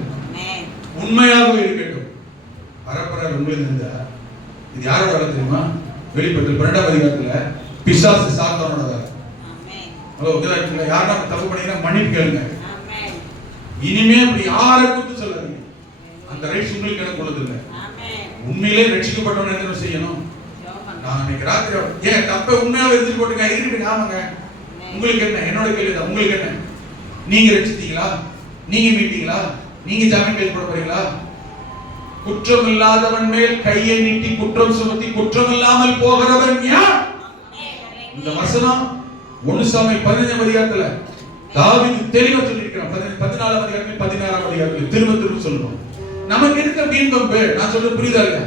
உண்மையாகவே இருக்கட்டும். பரப்பராக உங்களுக்கு இருந்தா இது யாரோட வேலை தெரியுமா? வெளிப்பட்டு 12ஆம் அதிகாரத்துல பிசாசு சாத்தானோட வேலை. யாரா தப்பு பண்ணீங்கன்னா மன்னிப்பு கேளுங்க. இனிமே அப்படி யாரை குறித்து சொல்லாதீங்க. அந்த ரைட்ஸ் உங்களுக்கு எனக்கு உள்ளது இல்லை. உண்மையிலே ரட்சிக்கப்பட்டவன் என்ன செய்யணும்? நான் இன்னைக்கு ராத்திரி ஏன் தப்ப உண்மையாவே எடுத்து போட்டுங்க இருக்கட்டும். ஆமாங்க, உங்களுக்கு என்ன? என்னோட கேள்வி தான். உங்களுக்கு என்ன? நீங்க ரட்சித்தீங்களா? நீங்க மீட்டீங்களா? நீங்க ஜாமீன் கைது போட போறீங்களா? குற்றம் இல்லாதவன் மேல் கையை நீட்டி குற்றம் சுமத்தி குற்றம் இல்லாமல் போகிறவன் யார்? இந்த வசனம் 1 சாமுவேல் 15ஆம் அதிகாரத்துல தாவீது தெளிவா சொல்லியிருக்கிறான். 14ஆம் அதிகாரத்தில் 16ஆம் அதிகாரத்தில் திரும்ப திரும்ப சொல்லணும். நமக்கு இருக்க வீண் பம்பு நான் சொல்றது புரியுதா இல்லையா?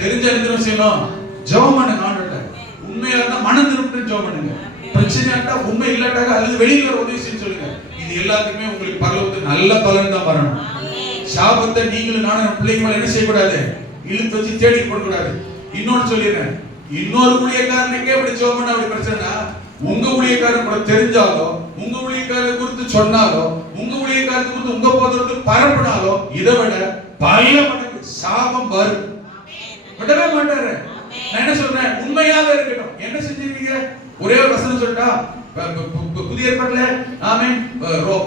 தெரிஞ்ச என்ன செய்யணும்? ஜெபம் பண்ணுங்க. ஆண்டவரே உண்மையா இருந்தா மனம் திரும்பிட்டு ஜெபம் பண்ணுங்க. பிரச்சனையா இருந்தா உண்மை இல்லாட்டாக அல்லது வெளியில வர உதவி செய்ய சொல்லுங்க. இது எல்லாத்துக்குமே உங்களுக்கு பரலோகத்துக்கு நல்ல பலன் தான் வரணும். சாபத்தை நீங்களும் நானும் பிள்ளைங்க மேல என்ன செய்யக்கூடாது? இழுத்து வச்சு தேடி போடக்கூடாது. இன்னொன்னு சொல்லிடுறேன், இன்னொரு ஊழியக்காரனுக்கே இப்படி ஜெபம் பண்ண அப்படி பிரச்சனைனா உங்க ஊழியக்காரன் கூட தெரிஞ்சாலோ, உங்க ஊழியக்காரர் குறித்து சொன்னாலோ, உங்க ஊழியக்காரர் குறித்து உங்க போதற்கு பரப்பினாலோ இதை விட பல மடங்கு சாபம் வரும். விடவே மாட்டாரு. நான் என்ன சொல்றேன்? உண்மையாவே இருக்கட்டும். என்ன செஞ்சிருக்கீங்க? ஒரே ஒரு வசனம் சொல்லிட்டா புதிய ஏற்பாட்டுல ஆமென்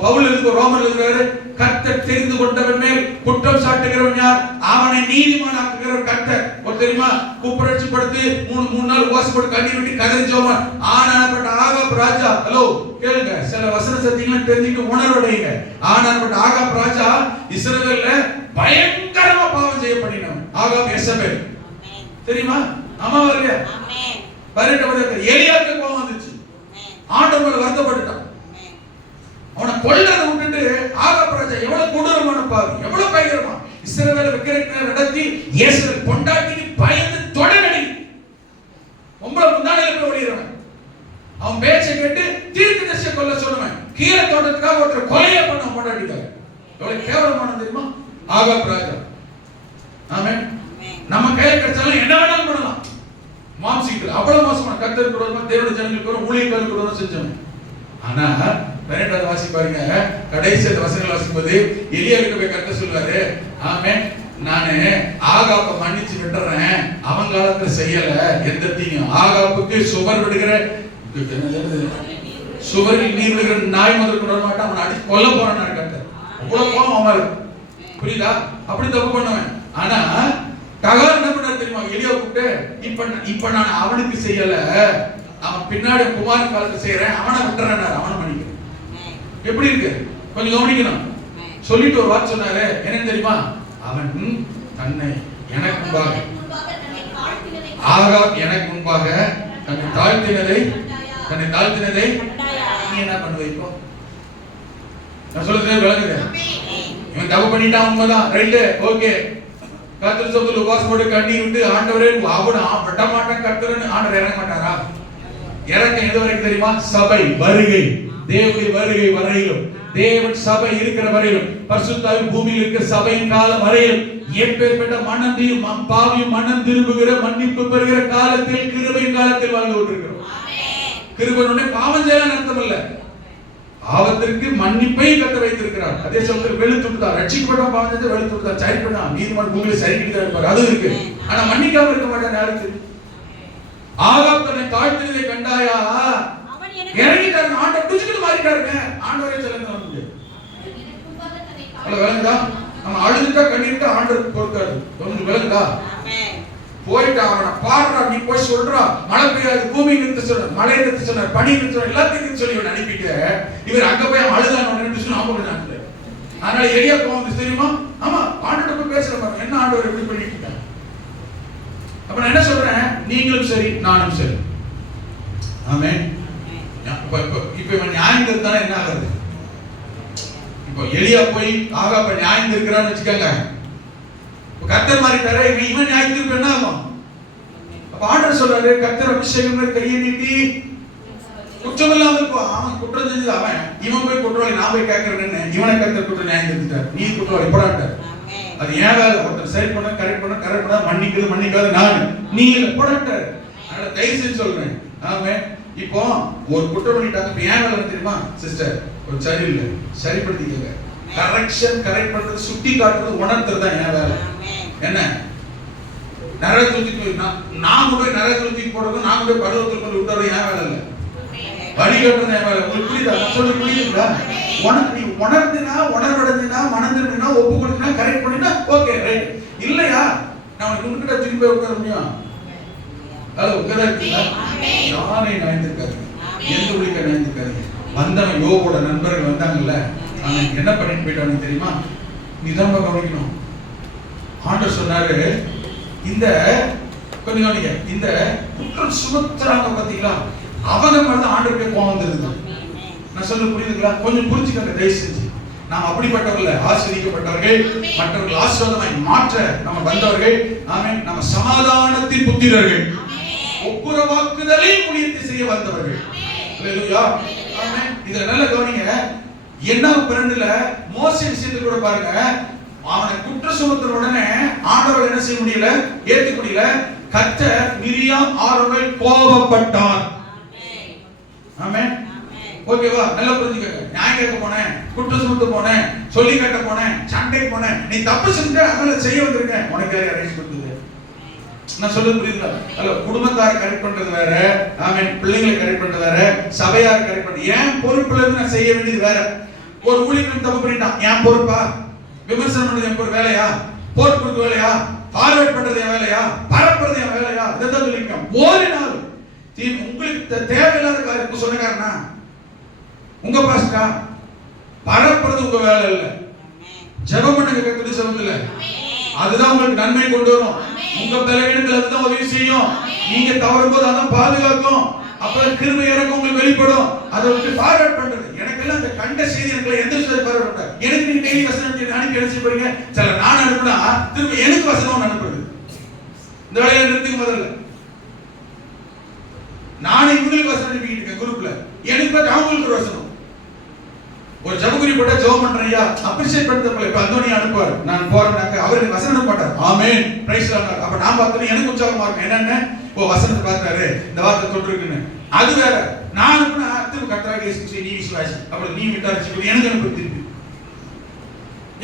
பவுல் எழுதுற ரோமர் எழுதுறாரு, கர்த்தர் தெரிந்து கொண்டவன் மேல் குற்றம் சாட்டுகிறவன் யார்? அவனை நீதிமான் ஆக்குகிறவர் கர்த்தர். ஒரு தெரியுமா? கூப்பிரட்சி படுத்து 3 நாள் வாசப்பட்டு கண்ணீர் விட்டு கதறிச்சோமா ஆனாப்பட்ட ஆகாப் ராஜா. ஹலோ கேளுங்க, சில வசன சத்தியங்களை தெரிஞ்சுக்க உணர்வடைங்க. ஆனாப்பட்ட ஆகாப் ராஜா இஸ்ரவேல்ல பயங்கரமா பாவம் செய்ய பண்ணினான். ஆகாப் எசபேல் தெரியுமா? ஆமா வரலையா? ஆமென். 18ஆம் அதிகாரத்துல எலியாவுக்கு கோபம் வந்துச்சு. ஆண்டவர் வருத்தப்பட்டான். அவனை கொல்றத விட்டுட்டு ஆகாப் ராஜா எவ்வளவு கொடூரமான பாவி, எவ்வளவு பயங்கரமா இஸ்ரவேலை விக்கிரகங்களை நடத்தி இயேசுவின் பொண்டாட்டிக்கு பயந்து தொடரடி ஒன்பது முன்னாடில போய் ஓடிறவன். அவன் பேச்சை கேட்டு தீர்க்கதரிசியை கொல்ல சொன்னவன். கீழே தோட்டத்துக்காக ஒருத்தர் கொலையை பண்ண பொண்டாட்டிக்காக. எவ்வளவு கேவலமானது தெரியுமா ஆகாப் ராஜா? ஆமென். நம்ம கையில கிடைச்சாலும் என்ன வேணாலும் பண்ணலாம். மாம்சிக்கல அவ்வளவு மோசமான கர்த்தருக்கு விரோதமா தேவனுடைய ஜனங்களுக்கு விரோதமா ஊழியர்களுக்கு விரோதமா செஞ்சவன். ஆனா 12வது வாசி பாருங்க, கடைசி வசனங்கள் வாசிக்கும்போது எலியாவுக்கு போய் கர்த்தர் சொல்றாரு, ஆமென், நானு ஆகாப்பை மன்னிச்சு விட்டுறேன், அவன் காலத்துல செய்யல எந்த தீங்கும். ஆகாப்புக்கு சுவர் விடுகிற சுவரில் நீர் விடுகிற நாய் முதல் விட மாட்டான், அவனை அடிச்சு கொல்ல போறான் கர்த்தர். அவ்வளவு கோபம் அவன். புரியுதா? அப்படி தப்பு பண்ணுவேன். ஆனா தகார் என்ன பண்ணாரு தெரியுமா? எலியா கூப்பிட்டு இப்ப நான் அவனுக்கு செய்யல, அவன் பின்னாடி குமாரன் காலத்துல செய்யறேன், அவனை விட்டுறேன், அவனை மன்னிக்கிறேன். எப்படி இருக்கு? கொஞ்சம் கவனிக்கணும். சொல்லிட்டு ஒரு வார்த்தை சொன்னாரு, என்ன தெரியுமா? அவன் தன்னை எனக்கு முன்பாக ஆகாப் எனக்கு முன்பாக தன்னை தாழ்த்தினதை நீ என்ன பண்ணுவ? இப்போ நான் சொல்றது விளங்குது? இவன் தப்பு பண்ணிட்டான், உண்மைதான், ரைட்டு, ஓகே. கர்த்தர் சமூகத்தில் உபவாசம் போட்டு கண்ணீர் விட்டு ஆண்டவரே அவனை விட மாட்டான் கர்த்தர்னு ஆண்டவர் இறங்க மாட்டாரா? இறங்க எது வரைக்கும் தெரியுமா? சபை வருகை, தேவனுடைய வருகை வரையிலும், தேவன் சபை இருக்கிற வரையிலும், பரிசுத்தாவின் பூமியில் இருக்கிற சபையின் காலம் வரையிலும், எப்பேற்பட்ட மனதையும் பாவியும் மனம் திரும்புகிற மன்னிப்பு பெறுகிற காலத்தில், கிருபையின் காலத்தில் வாழ்ந்து கொண்டிருக்கிறோம். கிருபையுடைய பாவம் செய்யலாம் அர்த்தம் இல்ல, பாவத்திற்கு மன்னிப்பை கத்த வைத்திருக்கிறார். அதே சமயத்தில் வெளுத்து விட்டார், ரட்சிக்கப்பட்ட பாவம் செஞ்சு வெளுத்து விட்டார், சரி பண்ணா நீதிமன்ற பூமியில சரி கிட்ட இருப்பார், அது இருக்கு. ஆனா மன்னிக்காம இருக்க மாட்டார். யாருக்கு? ஆகாப் தன்னை தாழ்த்தினதை கண்டாயா, இறங்கிட்டாரு, ஆண்டவர் புடிச்சிட்டு மாறிட்டாருங்க. ஆண்டவரே சொல்லுங்க வந்து விளங்குதா? நம்ம அழுதுட்டா கண்ணீர்ட்டா ஆண்டவர் பொறுக்காது. உங்களுக்கு விளங்குதா? போயிட்டு அவனை பாடுறா, நீ போய் சொல்றா, மழை பெய்யாது, பூமி நிறுத்த சொன்ன, மழை நிறுத்த சொன்ன, பனி நிறுத்த சொன்ன, எல்லாத்தையும் சொல்லி இவன் அனுப்பிட்டு இவர் அங்க போய் அழுதான் ஆமாம். அதனால எளியா போவது தெரியுமா? ஆமா, ஆண்டவர் போய் பேசுற பாருங்க, என்ன ஆண்டவர் எப்படி பண்ணிட்டு. அப்ப நான் என்ன சொல்றேன், நீங்களும் சரி நானும் சரி. ஆமென். இப்ப இவன் நியாயம் இருந்தா என்ன ஆகுது? இப்போ எளியா போய் ஆகாப்ப நியாயம் இருக்கிறான்னு வச்சுக்கோங்க, கர்த்தர் மாறிட்டாரே, இவன் நியாயத்துக்கு என்ன ஆகும்? அப்ப ஆண்டவர் சொல்றாரு, கர்த்தர் அபிஷேகம் கையை நீட்டி குற்றம் இல்லாம இருக்கும். அவன் குற்றம் செஞ்சது அவன், இவன் போய் குற்றவாளி நான் போய் கேட்கறேன்னு இவனை கர்த்தர் குற்றம் நியாயம் செஞ்சுட்டார். நீ குற்றவாளி போடாட்டார். அது ஏன் வேலை? ஒருத்தர் சரி பண்ண கரெக்ட் பண்ண மன்னிக்கிறது மன்னிக்காது நான், நீ இல்ல போடாட்டார். அதனால தயவு செஞ்சு சொல்றேன். ஆமே, இப்போ ஒரு குற்றம் பண்ணிட்டாங்க, இப்ப ஏன் வேலை தெரியுமா சிஸ்டர்? ஒரு சரியில்லை, சரிப்படுத்திக்கங்க. கரெக்ஷன், கரெக்ட் பண்றது, சுட்டி காட்டுறது, உணர்த்துறது தான் என் வேலை. என்ன நிறைய தூக்கி நான் போய் நிறைய தூக்கி போடுறது, நான் போய் பருவத்தில் கொண்டு விட்டுறது என் வேலை இல்லை. வழிகாட்டுறது என் வேலை. உங்களுக்கு புரியுதா? சொல்ல புரியுதுங்களா? நீ உணர்ந்தினா, உணர்வடைஞ்சினா, மனந்திருந்தா, ஒப்பு கொடுத்தினா, கரெக்ட் பண்ணினா ஓகே ரைட். இல்லையா நான் உங்ககிட்ட திரும்பி உட்கார முடியும்? அது உட்கார இருக்கீங்களா? யாரை நினைந்திருக்காரு, எந்த ஒழிக்க நினைந்திருக்காரு. வந்தவன் யோகோட நண்பர்கள் வந்தாங்கல்ல, அவன் என்ன பண்ணிட்டு போயிட்டான்னு தெரியுமா? நிதானமா கவனிக்கணும். ஆண்டவர் சொன்னாரு, இந்த கொஞ்சம் கவனிங்க, இந்த குற்றம் சுமத்துறாங்க பாத்தீங்களா, அவங்க மேல ஆண்டவருக்கு கோபம் வந்திருது. நான் சொல்ல புரியுதுங்களா? கொஞ்சம் புரிஞ்சுக்கங்க தயவு செஞ்சு. நாம் அப்படிப்பட்டவர்கள, ஆசீர்வதிக்கப்பட்டவர்கள், மற்றவர்கள் ஆசீர்வாதமாய் மாற்ற நம்ம வந்தவர்கள். ஆமென். நம்ம சமாதானத்தின் புத்திரர்கள், ஒப்புரவாக்குதலை ஊழியத்தை செய்ய வந்தவர்கள். அல்லேலூயா. ஆமென். இதுல நல்ல கவனிங்க. என்ன பிறண்டுல மோசே விஷயத்துல கூட பாருங்க, அவனை குற்ற சுமத்துற உடனே ஆண்டவர் என்ன செய்ய முடியல, ஏத்துக்க முடியல. கர்த்தர் மிரியாம் ஆரோனை கோபப்பட்டார். ஆமென். ஓகேவா? நல்லா புரிஞ்சுக்கங்க. நியாயம் கேட்க போனேன், குற்ற சுமத்த போனேன், சொல்லி கட்ட போனேன், சண்டைக்கு போனேன், நீ தப்பு செஞ்ச, அதனால செய்ய வந்திருக்கேன், உனக்கு யார் அரேஞ்ச் பண்ணுது? நான் சொல்ல புரியுதுங்களா? அல்ல, குடும்பத்தார கரெக்ட் பண்றது வேற, ஆமென், பிள்ளைகளை கரெக்ட் பண்றது வேற, சபையார் கரெக்ட் பண்றது, ஏன் பொறுப்புல இருந்து நான் செய்ய வேண்டியது வேற. ஒரு ஊழியர்கள் தப்பு பண்ணிட்டான், ஏன் பொறுப்பா? விமர்சனம் பண்றது என் பொறுப்பு வேலையா? போர்ட் கொடுக்க வேலையா? ஃபார்வர்ட் பண்றது என் வேலையா? பரப்புறது என் வேலையா? இதான் சொல்லிருக்கேன். ஒரு நாள் உங்களுக்கு தேவையில்லாத காரியத்துக்கு சொன்னக்காரனா உங்க பாஸ்டா, பரப்புறது உங்க வேலை இல்ல. ஜெபம் பண்ணுங்க கர்த்தருடைய சமூகத்துல, அதுதான் உங்களுக்கு நன்மை கொண்டு வரும். உங்க பலவீனங்கள் அதுதான் உதவி செய்யும். நீங்க தவறும் போது அதான் பாதுகாக்கும். அப்புறம் கிருபை இறக்கம் உங்களுக்கு வெளிப்படும். அதை விட்டு ஃபார்வர்ட் பண்றது, எனக்கெல்லாம் அந்த கண்ட செய்தி எனக்கு எந்த விஷயத்தை ஃபார்வர்ட் பண்ற, எனக்கு நீங்க டெய்லி வசனம் அனுப்பி என்ன செய்ய சில நான் அனுப்புனா திரும்ப எனக்கு வசனம் அனுப்புறது. இந்த வேலையை நிறுத்துக்கு முதல்ல நானே இவங்களுக்கு வசனம் அனுப்பிக்கிட்டு இருக்கேன் குரூப்ல, எனக்கு அவங்களுக்கு ஒரு வசனம். ஒரு ஜபகுரி போட்டா ஜெபம் பண்றையா, அப்ரிஷியேட் பண்றதுல இப்ப அந்தோனி அனுப்புவார், நான் போறேன்னாக்க அவருக்கு வசனம் அனுப்ப மாட்டார். ஆமென், பிரைஸ் லார்ட். அப்ப நான் பார்த்தா எனக்கு உற்சாகமா இருக்கும். என்னன்னு, ஓ வசனத்தை பார்த்தாரு, இந்த வார்த்தை தொட்டிருக்குன்னு. அது வேற. நான் அனுப்புனா திரும்ப கர்த்தராகிய இயேசு கிறிஸ்து நீ விசுவாசி, அப்புறம் நீ விட்டாச்சு எனக்கு அனுப்பி திருப்பி.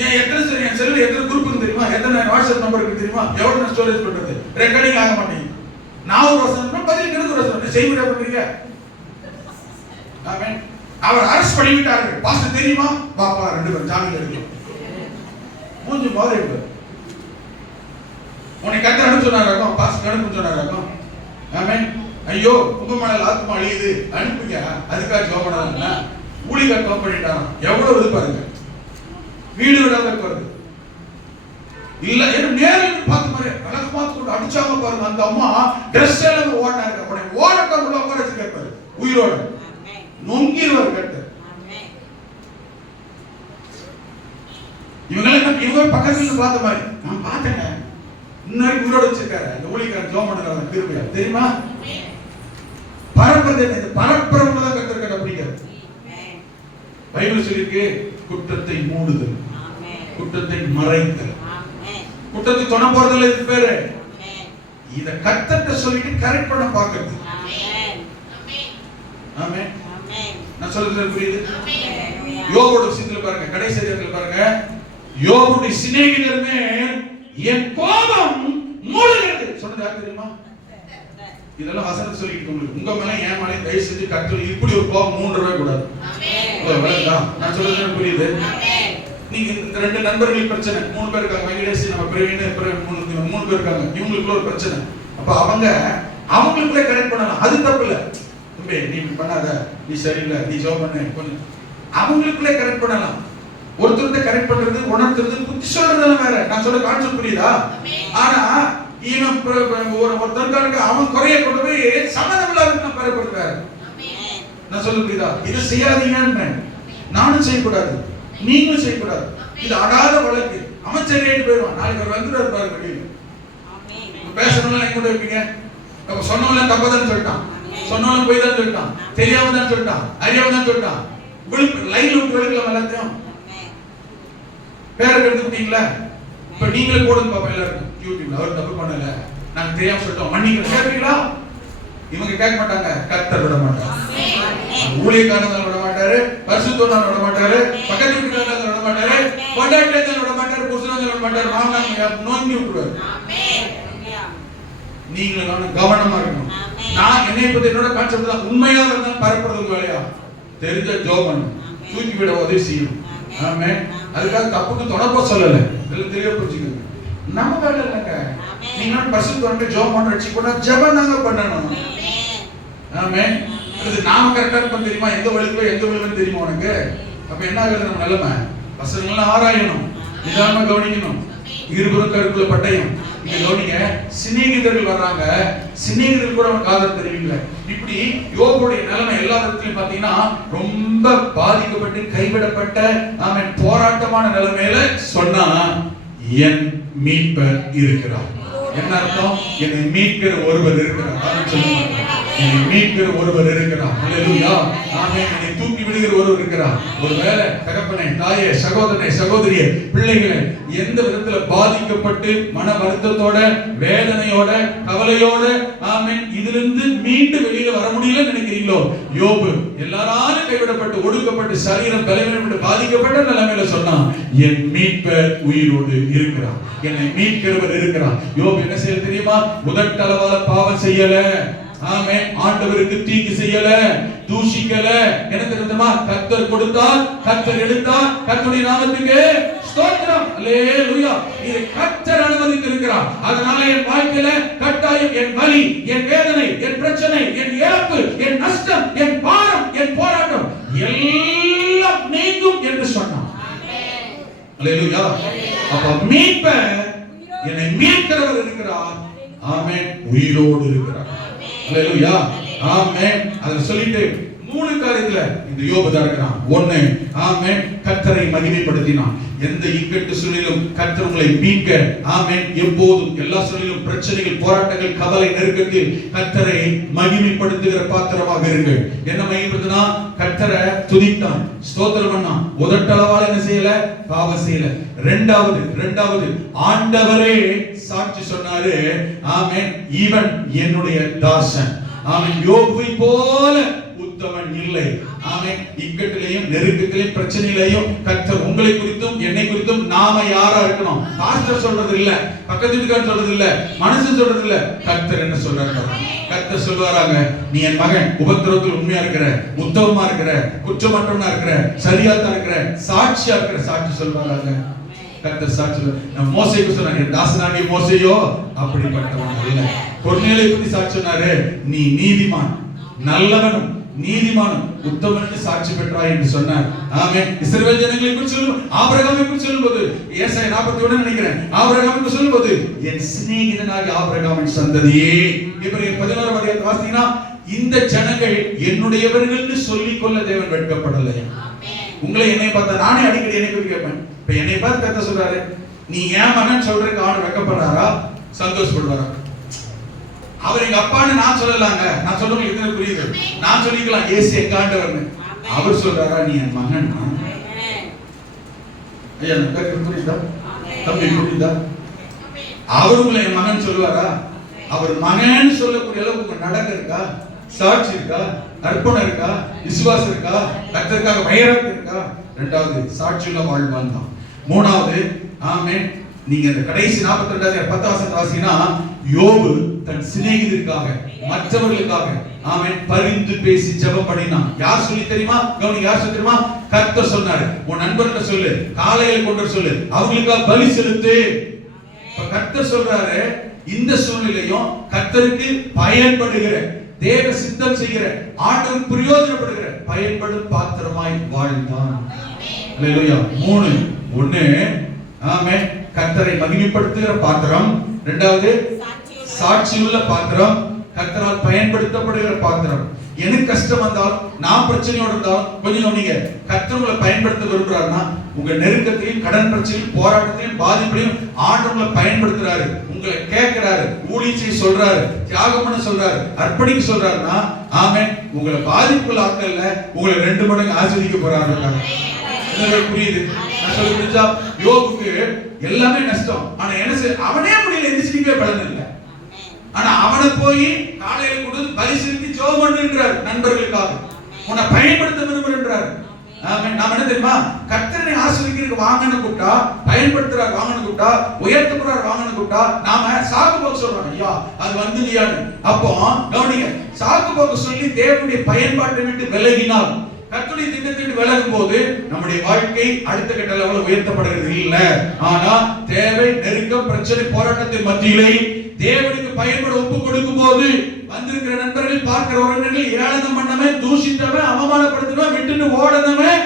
ஏன் எத்தனை சரி என் செல்லுல எத்தனை குரூப் தெரியுமா, எத்தனை வாட்ஸ்அப் நம்பர் இருக்கு தெரியுமா, எவ்வளவு ஸ்டோரேஜ் பண்றது, ரெக்கார்டிங் ஆக மாட்டேங்குது. நான் ஒரு வசனம் பதில் எனக்கு ஒரு வசனம் செய்விடா பண்றீங்க. ஆமென். அவர் அரெஸ்ட் பண்ணிவிட்டார்கள், பாஸ்டர் தெரியுமா? பாப்பா ரெண்டு பேரும் ஜாமீன்ல இருக்கலாம். மூஞ்சி மோதே இல்ல. உன்னை கர்த்தர் அனுப்ப சொன்னாராக்கும், பாஸ்டர் அனுப்ப சொன்னாராக்கும். ஆமென். ஐயோ உங்க மேல ஆத்மா அழியுது, அனுப்புங்க. அதுக்காக ஜெபம் பண்ணாங்க. ஊழியர் கம்பெனி பண்ணிட்டாராம். எவ்வளவு இது பாருங்க, வீடு விடாம இருப்பாரு. இல்ல என்ன நேரில் பார்த்து மாதிரி கணக்கு பார்த்து கொண்டு அடிச்சாங்க பாருங்க. அந்த அம்மா ட்ரெஸ் எல்லாம் ஓடினாங்க. உடனே ஓடட்டம் உள்ள உட்கார வச்சு கேட்பாரு, உயிரோட நொங்கிடுவார் கட்டு. இவங்க பக்கத்துல இருந்து பார்த்த மாதிரி நான் பார்த்தேங்க. இன்னைக்கு உயிரோட வச்சிருக்காரு அந்த ஊழியக்காரன் ஜெபம் பண்ணுறாங்க கிருபையா தெரியுமா? பரப்புறவங்க தான் கர்த்தர் கண்டுபிடிக்கிறார். பைபிள் சொல்லிருக்கு குற்றத்தை மூடுதல், குற்றத்தை மறைத்தல், குற்றத்தை தொட போறதில்லை. இது பேரு இத கர்த்தர்ட்ட சொல்லிட்டு கரெக்ட் பண்ண பாக்குறது. ஆமென். நான் சொல்றது புரியுது? யோபோட விஷயத்துல பாருங்க, கடைசி அதிகாரத்துல பாருங்க, யோபுடைய சிநேகிதருமே என் கோபம் மூடுகிறது சொன்னது யார் தெரியுமா? இதெல்லாம் வசனம் சொல்லிட்டு உங்களுக்கு உங்க மேல என் மேல தயவு செஞ்சு கர்த்தர் இப்படி ஒரு கோபம் மூண்டவே கூடாது. நான் சொல்றது புரியுது? நீங்க இந்த ரெண்டு நண்பர்கள் பிரச்சனை, 3 பேர் இருக்காங்க, வெங்கடேஷ் நம்ம பிரவீன் 3 பேர் இருக்காங்க, இவங்களுக்குள்ள ஒரு பிரச்சனை. அப்ப அவங்களுக்குள்ள கரெக்ட் பண்ணலாம், அது தப்பு இல்ல. தம்பி நீ பண்ணாத, நீ சரியில்லை, நீ ஜெபம் பண்ணு கொஞ்சம், அவங்களுக்குள்ள கரெக்ட் பண்ணலாம். ஒருத்தர் கரெக்ட் பண்றது, உணர்த்துறது, புத்தி சொல்றது வேற. நான் சொல்ற கான்செப்ட் புரியுதா? ஆனா இவன் ஒருத்தருக்கு அவன் குறைய கொண்டு போய் சம்மதமில்லாத பரப்புறது வேற. நான் சொல்ல புரியுதா? இது செய்யாதீங்கன்னு நானும் செய்யக்கூடாது, நீங்களும் செய்யக்கூடாது. இது அடாத வழக்கு. அமைச்சர் ஏறிட்டு போயிடுவான், நாளைக்கு அவர் வந்துடுவார் பாருங்க வெளியில. பேசணும்னா எங்க வைப்பீங்க? சொன்னவங்க தப்பதான் சொல்லிட்டான், சொன்னவங்க போய் தான் சொல்லிட்டான், தெரியாம தான் சொல்லிட்டான், அறியாம தான் சொல்லிட்டான். லைன்ல விட்டு எடுக்கலாம் எல்லாத்தையும். பேரை எடுத்துக்கிட்டீங்களா? இப்ப நீங்களே போடுங்க பாப்பா எல்லாருக்கும் யூடியூப்ல, அவர் தப்பு பண்ணல, நாங்க தெரியாம சொல்லிட்டோம், மன்னிக்கிறோம் கேட்பீங்களா? இவங்க கேட்க மாட்டாங்க, கர்த்தர் விட மாட்டாங்க. ஊழியக்காரங்க விட மாட்டாரு, பரிசுத்தவான்கள் விட மாட்டாரு, பக்கத்து வீட்டுக்காரங்க விட மாட்டாரு, கொண்டாட்டத்தை விட மாட்டாரு, புருஷனை விட மாட்டாரு, மாமனார் நோங்கி விட்டுருவாரு. நீங்களும் கவனமா இருக்கணும். நான் என்னை பத்தி என்னோட கான்செப்ட் தான், உண்மையா இருந்தா பரப்புறது வேலையா தெரிஞ்ச ஜோபன் தூக்கி விட உதவி செய்யும். ஆமென். அதுக்காக தப்புக்கு தொடப்ப சொல்லல, இதெல்லாம் தெளிவா புரிஞ்சுக்கோங்க. நம்ம வேலை இல்லைங்க. நீங்க பரிசுத்தவான்கள் ஜெபம் பண்ண வச்சு கூட ஜெபம் தாங்க பண்ணணும். ஆமென். அது நாம கரெக்டா இருப்போம் தெரியுமா? எந்த வழிக்கு எந்த வழின்னு தெரியுமா உனக்கு? அப்ப என்ன ஆகுது நம்ம நிலைமை? வசனங்கள்லாம் ஆராயணும், நிதானமா கவனிக்கணும். இருபுறம் கருக்குள்ள பட்டயம். இங்க கவனிங்க, சிநேகிதர்கள் வர்றாங்க, சிநேகிதர்கள் கூட அவனுக்கு ஆதரவு தெரிவிக்கல. இப்படி யோபுடைய நிலைமை எல்லா இடத்துலயும் பாத்தீங்கன்னா ரொம்ப பாதிக்கப்பட்டு கைவிடப்பட்ட ஆமென் போராட்டமான நிலைமையில சொன்னா என் மீட்பர் இருக்கிறார். என்ன அர்த்தம்? என்னை மீட்கிற ஒருவர் இருக்கிறார். என்னை மீட்கிற ஒருவர் இருக்கிறார். அல்லேலூயா. ஆமென். என்னை தூக்கி விடுகிற ஒருவர் இருக்கிறார். ஒருவேளை தகப்பனே, தாயே, சகோதரனே, சகோதரியே, பிள்ளைகளே எந்த விதத்துல பாதிக்கப்பட்டு மன வருத்தத்தோட, வேதனையோட, கவலையோட ஆமென் இதிலிருந்து மீண்டு வெளியில வர முடியல நினைக்கிறீங்களோ, யோபு எல்லாராலும் கைவிடப்பட்டு ஒடுக்கப்பட்டு சரீரம் பலவீனப்பட்டு பாதிக்கப்பட்ட நிலைமையில சொன்னான் என் மீட்பர் உயிரோடு இருக்கிறார், என்னை மீட்கிறவர் இருக்கிறார். யோபு என்ன செய்ய தெரியுமா? முதற்களவால பாவம் செய்யல. ஆமென். ஆண்டவருக்கு தீங்கு செய்யல, தூஷிக்கல. என்ன தெரியுமா? கர்த்தர் கொடுத்தார், கர்த்தர் எடுத்தார், கர்த்தருடைய நாமத்துக்கு ஸ்தோத்திரம். அல்லேலூயா. இது கர்த்தர் அனுமதித்து இருக்கிறார். அதனால என் வாழ்க்கையில கட்டாயம் என் வலி, என் வேதனை, என் பிரச்சனை, என் இழப்பு, என் நஷ்டம், என் பாரம், என் போராட்டம் எல்லாம் நீங்கும் என்று சொன்னார். ஆமென். அல்லேலூயா. அப்ப மீட்பர், என்னை மீட்கிறவர் இருக்கிறார். ஆமென். உயிரோடு இருக்கிறார். அல்லேலூயா. ஆமென். அத சொல்லிட்டு 3 காரியத்துல இந்த யோபு தான் இருக்கிறான். 1 ஆமென் கர்த்தரை மகிமைப்படுத்தினான். எந்த இக்கட்டு சூழலிலும் கர்த்தர் உங்களை மீட்க ஆமென் எப்போதும் எல்லா சூழலிலும் பிரச்சனைகள், போராட்டங்கள், கவலை, நெருக்கத்தில் கர்த்தரை மகிமைப்படுத்துகிற பாத்திரமாக இருங்கள். என்ன மகிமைப்படுத்தினா? கர்த்தரை துதித்தான், ஸ்தோத்திரம் பண்ணான். உதட்டளவால என்ன செய்யல? பாவம் செய்யல. இரண்டாவது ஆண்டவரே சாட்சி சொன்னாரு. ஆமென். இவன் என்னுடைய தாசன். ஆமென். யோபுவை போல உத்தமன் இல்லை. ஆமென். இக்கட்டிலேயும் நெருக்கத்திலேயும் பிரச்சனையிலேயும் கர்த்தர் உங்களை குறித்தும் என்னை குறித்தும் நாம யாரா இருக்கணும்? பாஸ்டர் சொல்றது இல்ல, பக்கத்து வீட்டுக்காரர் சொல்றது இல்ல, மனுஷன் சொல்றது இல்ல. கர்த்தர் என்ன சொல்றாரு? கர்த்தர் சொல்வாராங்க, நீ என் மகன், உபத்திரவத்தில் உண்மையா இருக்கிற, உத்தமமா இருக்கிற, குற்றமற்றவனா இருக்கிற, சரியா தான் இருக்கிற, சாட்சியா இருக்கிற. சாட்சி சொல்வாராங்க. கர்த்தர் சாட்சி. நான் மோசேக்கு சொன்னாங்க, தாசனாகிய மோசேயோ அப்படிப்பட்டவன் அல்ல. கொர்நேலியை பத்தி சாட்சி சொன்னாரு, நீ நீதிமான், நல்லவனும் நீதிமானும் உத்தமனுக்கு சாட்சி பெற்றாய் என்று சொன்னார். ஆமென். இஸ்ரவேல் ஜனங்களை குறித்து சொல்லும், ஆபிரகாமை குறித்து சொல்லும்போது, ஏசாயா 41 நினைக்கிறேன், ஆபிரகாமை குறித்து சொல்லும்போது என் சிநேகிதனாகிய ஆபிரகாமின் சந்ததியே. எபிரேயர் 11 அதிகாரத்தை வாசித்தீங்கன்னா இந்த ஜனங்கள் என்னுடையவர்கள்னு சொல்லிக் கொள்ள தேவன் வெட்கப்படலை. உங்களை என்னை பார்த்தா நானே அடிக்கடி என்னை குறித்து கேட்பேன். இப்ப என்னை பார்த்து கர்த்தர் சொல்றாரு, நீ ஏன் மகன் சொல்றதுக்கு ஆண்டு வெக்கப்படுறாரா, சந்தோஷப்படுவாரா? அவர் எங்க அப்பான்னு நான் சொல்லலாங்க, நான் சொல்றது எத்தனை புரியுது? நான் சொல்லிக்கலாம் ஏசு எங்க ஆண்டவர்னு. அவர் சொல்றாரா நீ என் மகன்? ஐயா புரியுதா தம்பி, புரியுதா? அவர் உங்களை என் மகன் சொல்லுவாரா? அவர் மகன் சொல்லக்கூடிய அளவுக்கு உங்க நடக்க இருக்கா, சாட்சி இருக்கா, அர்ப்பணம் இருக்கா, விசுவாசம் இருக்கா, கர்த்தருக்காக வைராக்கியம் இருக்கா? இரண்டாவது சாட்சியுள்ள வாழ்வான் தான். மூணாவது ஆமென், நீங்க இந்த கடைசி 42 10 வசனம் வாசினா, யோபு தன் சிநேகிதருக்காக மற்றவர்களுக்காக ஆமென் பரிந்து பேசி ஜெபம் பண்ணினான். யார் சொல்லி தெரியுமா? கவனி, யார் சொல்லி தெரியுமா? கர்த்தர் சொன்னாரு, உன் நண்பர்கிட்ட சொல்லு, காலையில கொண்டு சொல்லு, அவங்களுக்காக பலி செலுத்து. இப்ப கர்த்தர் சொல்றாரு, இந்த சூழ்நிலையும் கர்த்தருக்கு பயன்படுகிற, தேவ சித்தம் செய்கிற, ஆண்டவருக்கு பிரயோஜனப்படுகிற பயன்படும் பாத்திரமாய் வாழ்ந்தான். அல்லேலூயா. 3 1 ஆமென், கர்த்தரை மகிமைப்படுத்துகிற பாத்திரம். இரண்டாவது சாட்சியுள்ள பாத்திரம், கர்த்தரால் பயன்படுத்தப்படுகிற பாத்திரம். எனக்கு கஷ்டம் வந்தாலும், நான் பிரச்சனையோட இருந்தாலும் கொஞ்சம் கவனிங்க, கர்த்தர் உங்களை பயன்படுத்த விரும்புறாருன்னா உங்க நெருக்கத்தையும், கடன் பிரச்சனையும், போராட்டத்தையும், பாதிப்பையும் ஆண்டவர் உங்களை பயன்படுத்துறாரு, உங்களை கேட்கிறாரு, ஊழியம் செய்ய சொல்றாரு, தியாகம் பண்ண சொல்றாரு, அர்ப்பணிக்க சொல்றாருன்னா ஆமென், உங்களை பாதிப்புள்ள ஆட்கள்ல உங்களை 2 மடங்கு ஆசீர்வதிக்க போறாரு. புரியுது? நான் சொல்ல புரிஞ்சா? யோபுக்கு எல்லாமே நஷ்டம், ஆனா என்ன அவனே முடியல, எந்திரிச்சிக்கவே பலன் இல்லை. ஆனா அவனை போய் காலையில கொடுத்து பலி செலுத்தி ஜெபம் பண்ணுன்றார், நண்பர்களுக்காக உன்னை பயன்படுத்த விரும்புறார். ஆமென். நாம என்ன தெரியுமா? கர்த்தரை ஆசீர்வதிக்கிறதுக்கு வாங்கன்னு கூப்பிட்டா, பயன்படுத்துறார் வாங்கன்னு கூப்பிட்டா, உயர்த்த போறார் வாங்கன்னு கூப்பிட்டா, நாம சாக்கு போக்கு சொல்றோம், ஐயா அது வந்துலியான்னு. அப்போ கவனிங்க, சாக்கு போக்கு சொல்லி தேவனுடைய பயன்பாட்டை விட்டு விலகினால், கர்த்தருடைய திட்டத்தை விட்டு விலகும் போது நம்முடைய வாழ்க்கை அடுத்த கட்ட லெவலில் உயர்த்தப்படுகிறது இல்ல. ஆனா தேவை, நெருக்கம், பிரச்சனை, போராட்டத்தின் மத்தியிலே தேவனுக்கு பயன்பட ஒப்பு கொடுக்கும் போது வந்திருக்கிற நண்பர்கள், பார்க்கிற உறவினர்கள், ஏளனம் பண்ணவன், தூஷித்தவன், அவமானப்படுத்தினவன், விட்டுட்டு ஓடனவன்,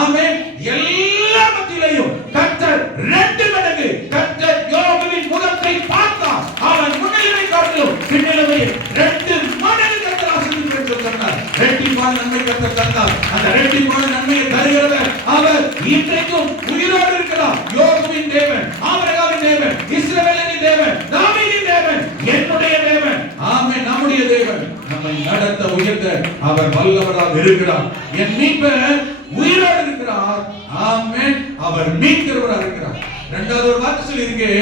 ஆமென், எல்லா மத்தியிலையும் கர்த்தர் 2 மடங்கு கர்த்தர் யோபுவின் முகத்தை பார்த்தார். அவன் முன்னிலை காட்டிலும் பின்னிலை 2 மடங்கு கர்த்தர் ஆசீர்வதித்து சொன்னார். இரட்டிப்பான நன்மை கர்த்தர் தந்தார். அந்த இரட்டிப்பான நன்மையை தருகிறவர் அவர் இன்றைக்கும் உயிரோடு இருக்கிறார். யோபுவின் தேவன், ஆபிரகாமின் தேவன், இஸ்ரவேலின் தேவன், தாவீதின் தேவன், என்னுடைய தேவன், ஆமென், நம்முடைய தேவன், நம்மை நடத்த உயர்த்த அவர் வல்லவராக இருக்கிறார். என் மீட்பர் உயிரோடு இருக்கிறார். ஆமென், அவர் மீட்கிறவராக இருக்கிறார். இரண்டாவது ஒரு வார்த்தை சொல்லி இருக்கு,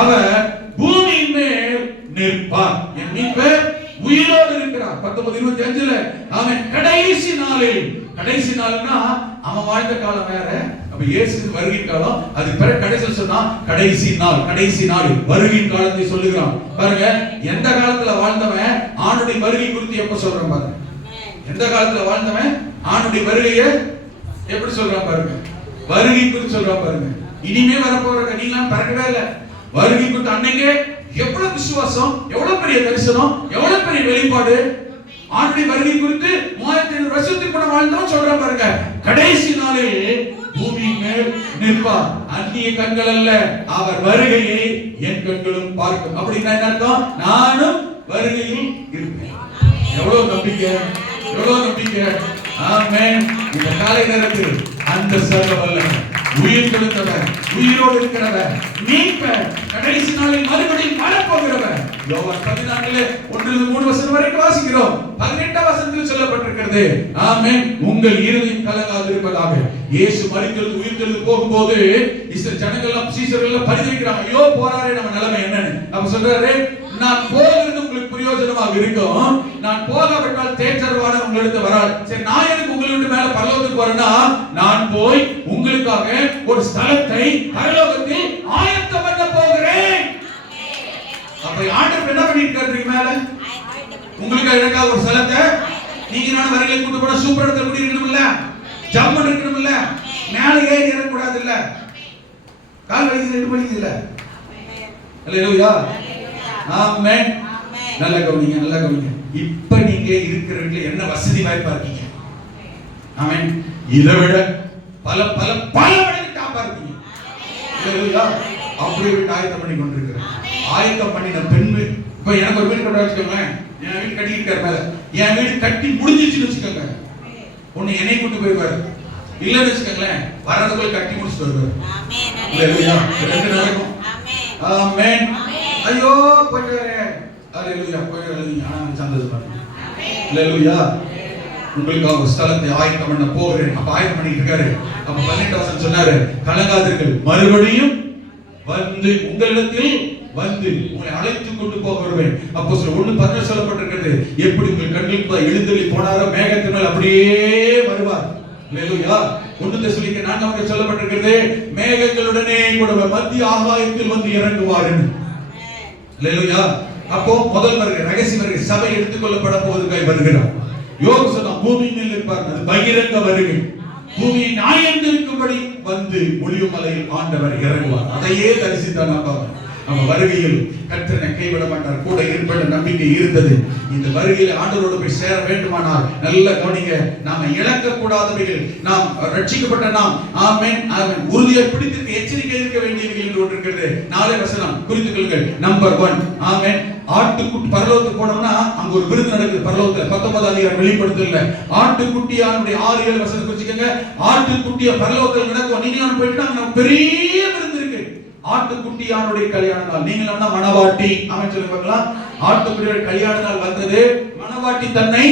அவர் பூமியின் மேல் நிற்பார். என் மீட்பர் உயிரோடு இருக்கிறார். 19:25 ஆமென், கடைசி நாளில், கடைசி நாள்னா அவன் வாழ்ந்த காலம் வேற, அப்ப இயேசு வருகை காலம், அது பிற கடைசியில் சொன்னா கடைசி நாள், கடைசி நாள் வருகை காலத்தை சொல்லுகிறான். பாருங்க, எந்த காலத்துல வாழ்ந்தவன் ஆண்டுடைய வருகை குறித்து எப்ப சொல்றான் பாருங்க. எந்த காலத்துல வாழ்ந்தவன் ஆண்டுடைய வருகையை எப்படி சொல்றான் பாருங்க, வருகை குறித்து சொல்றான் பாருங்க. இனிமே வரப்போற கனிலாம் பிறக்கவே இல்லை, வருகை குறித்து அன்னைக்கே எவ்வளவு விசுவாசம், எவ்வளவு பெரிய தரிசனம், எவ்வளவு பெரிய வெளிப்பாடு. ஆண்டுடைய வருகை குறித்து 3500 வருஷத்துக்கு முன்ன வாழ்ந்தவன் சொல்றான் பாருங்க, கடைசி நாளில் பூமியின் மேல் நிற்பார். அந்நிய கண்கள் அல்ல, அவர் வருகையை என் கண்களும் பார்க்கும். அப்படின்னா என்ன அர்த்தம்? நானும் வருகையில் இருப்பேன். எவ்வளவு நம்பிக்கை, எவ்வளவு நம்பிக்கை. ஆமென். இந்த காலை நேரத்தில் அந்த சர்வ வல்லவர், உயிர் கொடுத்தவர், உயிரோடு இருக்கிறவர், மீட்பர், கடைசி நாளில் மறுபடியும் வரப்போகிறவர். யோவான் 14 1-3 வசனம் வரைக்கும் வாசிக்கிறோம். 18 வசனத்தில் சொல்லப்பட்டிருக்கிறது, ஆமென், உங்கள் இருதயம் கலங்காதிருப்பதாக. இயேசு மரித்தெழுந்து உயிர்த்தெழுந்து போகும்போது இஸ்ரவேல் ஜனங்கள் எல்லாம், சீஷர்கள் எல்லாம் பரிதவிக்கிறாங்க, ஐயோ போறாரே நம்ம நிலைமை என்னன்னு. அப்ப சொல்றாரு, நான் போகிறது உங்களுக்கு பிரயோஜனமாக இருக்கும், நான் போகாவிட்டால் தேற்றரவான உங்களிடத்து வராது. சரி, நான் எனக்கு உங்களிடம் மேல பரலோகத்துக்கு வரேன்னா, நான் போய் உங்களுக்காக ஒரு ஸ்தலத்தை பரலோகத்தில் ஆயத்தம் பண்ண போகிறேன். அப்ப ஆண்டவர் என்ன பண்ணிருக்காரு? மேல உங்களுக்கு எனக்காக ஒரு ஸ்தலத்தை, நீங்க நான் வரையில கூட்டு போனா சூப்பர் இடத்துல குடி இருக்கணும்ல, ஜம்மன் இருக்கணும்ல, மேல ஏறி ஏற கூடாது இல்ல, கால் வலிக்குது 2 வலிக்குது இல்ல. அல்லேலூயா, ஆமென். நல்ல கவனிங்க, நல்ல கவனிங்க. இப்ப நீங்க இருக்கிறவங்க என்ன வசதி வாய்ப்பா இருக்கீங்க, ஆமென், இதை விட பல பல பல மடங்கு டாப்பா இருக்கீங்க. அல்லேலூயா. அப்படி ஒரு ஆயத்தம் பண்ணி கொண்டிருக்கிறேன். ஆயத்தம் பண்ணின பெண், இப்ப எனக்கு ஒரு வீடு கட்ட வச்சுக்கோங்க, என் வீடு கட்டிட்டு மேல, என் வீடு கட்டி முடிஞ்சிச்சுன்னு வச்சுக்கோங்க, ஒண்ணு என்னை கூட்டு போயிருவாரு, இல்லன்னு வச்சுக்கோங்களேன் வரதுக்குள்ள கட்டி முடிச்சுட்டு வருவாரு. அல்லேலூயா. ரெண்டு நடக்கும். ஆமென். ஐயோ போயிட்டாரே. அல்லேலூயா. போயிட்டாரே. சந்தோஷமா. அல்லேலூயா. உங்களுக்காக ஒரு ஸ்தலத்தை ஆயத்தம் பண்ண போகிறேன். அப்ப ஆயத்தம் பண்ணிட்டு இருக்காரு. அப்ப 12 வசனம் சொன்னாரு, கலங்காதீர்கள், மறுபடியும் வந்து உங்களிடத்தில் வந்து உங்களை அழைத்து கொண்டு போக வருவேன். அப்போஸ்தலர் 1:11 சொல்லப்பட்டிருக்கிறது, எப்படி உங்கள் கண்களுக்கு எழுந்தருளி போனாரோ மேகத்தின் மேல் அப்படியே வருவார். அல்லேலூயா. 1 தெசலோனிக்கேயர் 4 சொல்லப்பட்டிருக்கிறது, மேகங்களுடனே கூட மத்திய ஆகாயத்தில் வந்து இறங்குவார். அல்லேலூயா. அப்போ முதல் வருகை, ரகசிய வருகை, சபை எடுத்துக்கொள்ளப்பட போவதற்காக வருகிறார். யோபு சொன்னா பூமியின் மேல் இருப்பார், அது பகிரங்க வருகை. பூமியை நியாயந்திருக்கும்படி வந்து ஒலிவ மலையில் ஆண்டவர் இறங்குவார். அதையே தரிசித்தான் நம்ம வருகையில் கர்த்தரை கைவிட மாட்டார், கூட இருப்பட நம்பிக்கை இருந்தது. இந்த வருகையில் ஆண்டவரோடு போய் சேர வேண்டுமானால் நல்ல கவனிங்க, நாம இழக்க கூடாதவைகள், நாம் ரட்சிக்கப்பட்ட நாம் ஆமென் ஆமென் உறுதியை பிடித்து எச்சரிக்கை இருக்க வேண்டியவைகள் என்று ஒன்று இருக்கிறது. 4 வசனம் குறித்துக் கொள்ளுங்கள். நம்பர் 1 ஆமென். ஆட்டுக்குட்டி பரலோகத்துக்கு போனோம்னா அங்க ஒரு விருந்து நடக்குது. பரலோகத்துல 19 அதிகாரம் வெளிப்படுத்தல ஆட்டுக்குட்டியானுடைய 6-7 வசனம் குறிச்சுக்கங்க. ஆட்டுக்குட்டிய பரலோகத்துல நடக்கும். நீங்களும் போயிட்டு அங்க பெரிய விருந்து இருக்கு. ஆட்டுக்குட்டியானுடைய கல்யாண நாள். நீங்களா மணவாட்டி ஆமென் சொல்லுங்க பார்க்கலாம். ஆட்டுக்குட்டியோட கல்யாண நாள் வந்தது. மணவாட்டி தன்னை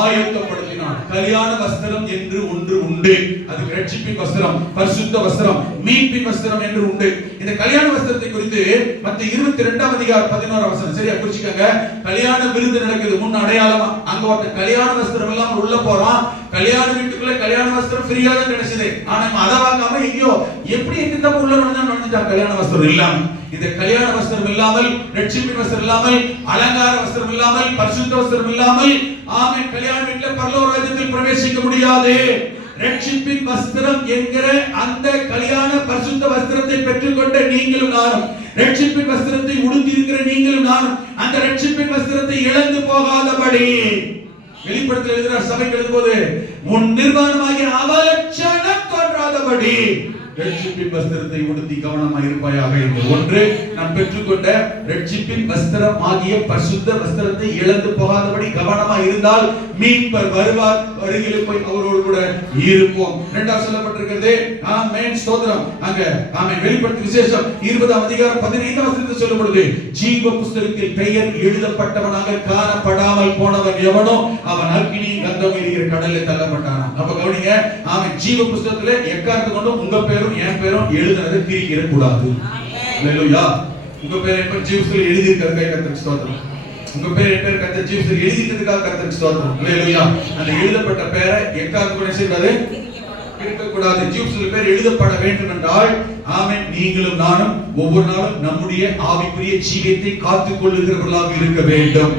ஆயத்தப்படுத்தினார். கல்யாண வஸ்திரம் என்று ஒன்று உண்டு. அது ரட்சிப்பின் வஸ்திரம், பரிசுத்த வஸ்திரம், மீட்பின் வஸ்திரம் என்று உண்டு. இந்த கல்யாண வஸ்திரத்தை குறித்து மத்தேயு 22 அதிகாரம் 11 வசனம் சரியா குறிச்சுக்கங்க. கல்யாண விருந்து நடக்குது. முன் அடையாளமா அங்க ஒரு கல்யாண வஸ்திரம் எல்லாம் உள்ள போறான். கல்யாண வீட்டுக்குள்ள கல்யாண வஸ்திரம் ஃப்ரீயா தான் கிடைச்சது. ஆனா அத வாங்காம எங்கயோ எப்படி எங்க உள்ள நுழைஞ்சா கல்யாண வஸ்திரம் இல்லாம, இந்த கல்யாண வஸ்திரம் இல்லாமல், ரட்சிப்பின் வஸ்திரம் இல்லாமல், அலங்கார வஸ்திரம் இல்லாமல், பரிசுத்த வஸ்திரம் இல்லாமல் ஆமென் கல்யாண வீட்டில் பரலோக ராஜ்யத்தில் பிரவேசிக்க முடியாது. ரட்சிப்பின் வஸ்திரம் என்கிற அந்த கல்யாண பரிசுத்த வஸ்திரத்தை பெற்றுக்கொண்ட நீங்களும் நானும், ரட்சிப்பின் வஸ்திரத்தை உடுத்தி இருக்கிற நீங்களும் நானும் அந்த ரட்சிப்பின் வஸ்திரத்தை இழந்து போகாதபடி வெளிப்படுத்தல் எழுதுற சபைக்கு எழுதும்போது முன் நிர்வாணமாகிய அவலட்சணம் தோன்றாதபடி ரட்சிப்பின் வஸ்திரத்தை உடுத்தி கவனமாக இருப்பாயாக. என்று ஒன்று, நாம் பெற்றுக்கொண்ட ரட்சிப்பின் வஸ்திரம் ஆகிய பரிசுத்த வஸ்திரத்தை இழந்து போகாதபடி கவனமாக இருந்தால் மீட்பர் வருவார். வருகையில் போய் அவரோடு கூட இருப்போம். இரண்டாவது சொல்லப்பட்டிருக்கிறது ஆமென் ஸ்தோத்திரம். அங்க ஆமென் வெளிப்படுத்தின விசேஷம் 20 அதிகாரம் 15 வசனத்தில் சொல்லப்படுது, ஜீவ புஸ்தகத்தில் பெயர் எழுதப்பட்டவனாக காணப்படாமல் போனவன் எவனோ அவன் அக்கினி கந்தம் எரிகிற கடலில் தள்ளப்பட்டானாம். அப்ப கவனிங்க, ஆமென் ஜீவ புஸ்தகத்துல எக்காரணத்தை கொண்டும் உங்க பேரும் என் பேரும் எழுதுனதை பிரிக்க கூடாது. அல்லேலூயா. உங்க பேர் எப்ப ஜீவ புஸ்தகத்தில் எழுதி இருக்கிறதுக்காக கர்த்தருக்கு ஸ்தோத்திரம். உங்க பேர் எப்ப கர்த்தர் ஜீவ புஸ்தகத்தில் எழுதி இருக்கிறதுக்காக கர்த்தருக்கு ஸ்தோத்திரம். அல்லேலூயா. அந்த எழுதப்பட்ட பேரை எக்காரணத்தை கொண்டு செய்யக்கூடாது, பிரிக்க கூடாது. ஜீவ புஸ்தகத்தில் பேர் எழுதப்பட வேண்டும் என்றால் ஆமென் நீங்களும் நானும் ஒவ்வொரு நாளும் நம்முடைய ஆவிக்குரிய ஜீவியத்தை காத்துக் கொள்ளுகிறவர்களாக இருக்க வேண்டும்.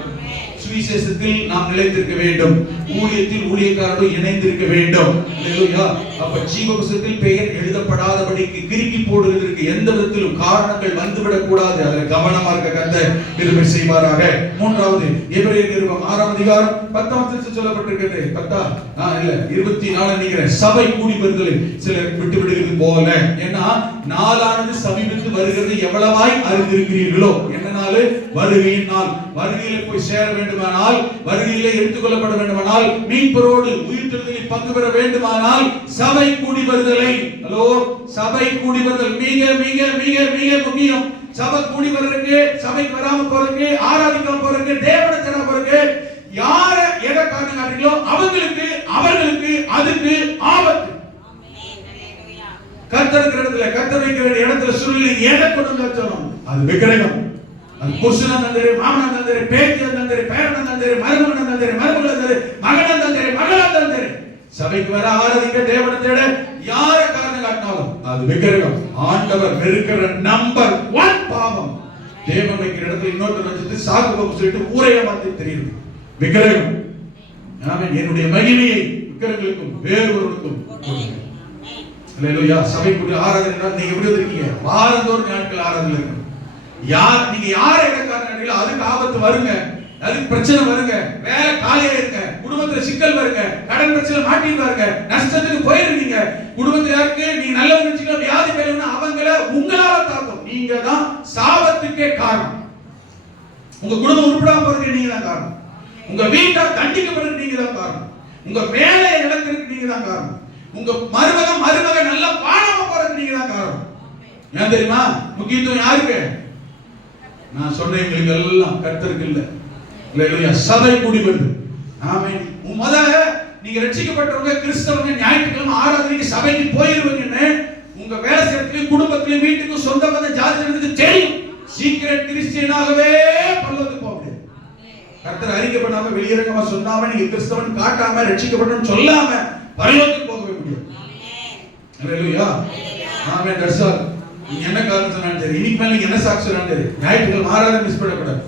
சுவிசேஷத்தில் நாம் நிலைத்திருக்க வேண்டும். ஊழியத்தில் ஊழியக்காரர்கள் இணைந்திருக்க வேண்டும். அல்லேலூயா. அப்ப ஜீவ புஸ்தகத்தில் பெயர் எழுதப்படாதபடிக்கு கிறுக்கி போடுவதற்கு எந்த விதத்திலும் காரணங்கள் வந்துவிடக் கூடாது. அதில் கவனமா இருக்க கர்த்தர் கிருபை செய்வாராக. மூன்றாவது, எபிரேயர் நிருபம் 6 அதிகாரம் 10 வசனத்தில் சொல்லப்பட்டிருக்கிறது. 24 நினைக்கிற சபை கூடி வருதலை சிலர் விட்டு விடுகிறது போல. ஏன்னா நாளானது சமீபத்து வருகிறது எவ்வளவாய் அறிந்திருக்கிறீர்களோ. என்ன நாள்? வருகையின் நாள். வருகையில் போய் சேர வேண்டுமானால், வருகையிலே எடுத்துக்கொள்ளப்பட வேண்டுமானால், மீட்பரோடு உயிர்த்தெழுதலில் பங்கு பெற வேண்டுமானால் சபை கூடி வருதலை, ஹலோ சபை கூடி வருதல் மிக மிக மிக மிக முக்கியம். சபை கூடி வர்றதுக்கு, சபைக்கு வராம போறதுக்கு, ஆராதிக்காம போறதுக்கு, தேவனை தேட போறதுக்கு யார எதை காரணம் காட்டுறீங்களோ அவங்களுக்கு அதுக்கு ஆபத்து. கர்த்தர் இருக்கிற இடத்துல, கர்த்தர் வைக்கிற இடத்துல சூழ்நிலை எதை கொண்டு வச்சோம் அது விக்கிரகம். அது புருஷன் தந்தரே, மாமன் தந்தரே, பேத்தியன் தந்தரே, பேரன் தந்தரே, மருமகன் தந்தரே, மருமகள் தந்தரே, மகன் தந்தரே, மகளான் தந்தரே. சபைக்கு வர ஆராதிக்க தேவனை தேட யார காரணம் காட்டினாலும் அது விக்கிரகம். ஆண்டவர் வெறுக்கிற நம்பர் 1 பாவம். தேவன் வைக்கிற இடத்துல இன்னொரு வச்சுட்டு சாக்கு போக்கு சொல்லிட்டு ஊரைய மாத்தி தெரியுது விக்கிரகம். ஆமென். என்னுடைய மகிமையை விக்கிரகங்களுக்கும் வேறொருவருக்கும் கொடுங்க. அல்லேலூயா. சபைக்குள்ள ஆராதனை நீங்க எப்படி இருக்கீங்க? வாரந்தோறும் நாட்கள் ஆராதனை இருக்கு. நீங்க யார இடக்காரங்க அதுக்கு ஆபத்து வருங்க, அதுக்கு பிரச்சனை வருங்க, வேற காலியா இருக்க, குடும்பத்துல சிக்கல் வருங்க, கடன் பிரச்சனை மாட்டிட்டு வருங்க, நஷ்டத்துக்கு போயிருக்கீங்க, குடும்பத்துல யாருக்கு நீங்க நல்லவங்க நினைச்சீங்களோ வியாதி பெறணும்னா அவங்கள உங்களால தாக்கும். நீங்க தான் சாபத்துக்கே காரணம். உங்க குடும்பம் உருப்படாம போறதுக்கு நீங்க தான் காரணம். உங்க வீட்டை தண்டிக்கப்படுறதுக்கு நீங்க தான் காரணம். உங்க வேலையை இழக்கிறதுக்கு நீங்க தான் காரணம். உங்க மருமகன் நல்லா வாழாம போறதுக்கு நீங்க தான் காரணம். ஏன் தெரியுமா? முக்கியத்துவம் யாருக்கு? நான் சொன்னவங்களுக்கு எல்லாம் கர்த்தருக்கு இல்ல. அல்லேலூயா. சபை கூடி வருது. ஆமென். முதல்ல நீங்க ரட்சிக்கப்பட்டவங்க கிறிஸ்தவங்க ஞாயிற்றுக்கிழமை ஆராதனைக்கு சபைக்கு போயிருவீங்கன்னு உங்க வேலை செய்யறதுக்கு குடும்பத்திலும் வீட்டுக்கு சொந்த பந்த ஜாதிகளுக்கு தெரியும். சீக்கிரம் கிறிஸ்டியனாகவே பரலோகத்துக்கு போக முடியாது. கர்த்தர் அறிக்கை பண்ணாம வெளியரங்கமா சொல்லாம நீங்க கிறிஸ்தவன் காட்டாம ரட்சிக்கப்பட்டவன்னு சொல்லாம பரலோகத்துக்கு போகவே முடியாது. அல்லேலூயா. ஆமென். தர்ஷா என்ன காரணம் சொன்னாலும் சரி, இன்னைக்கு மேல என்ன சாட்சி சொன்னாலும் சரி, ஞாயிற்றுக்கிழமை ஆராதனை மிஸ் பண்ணக்கூடாது.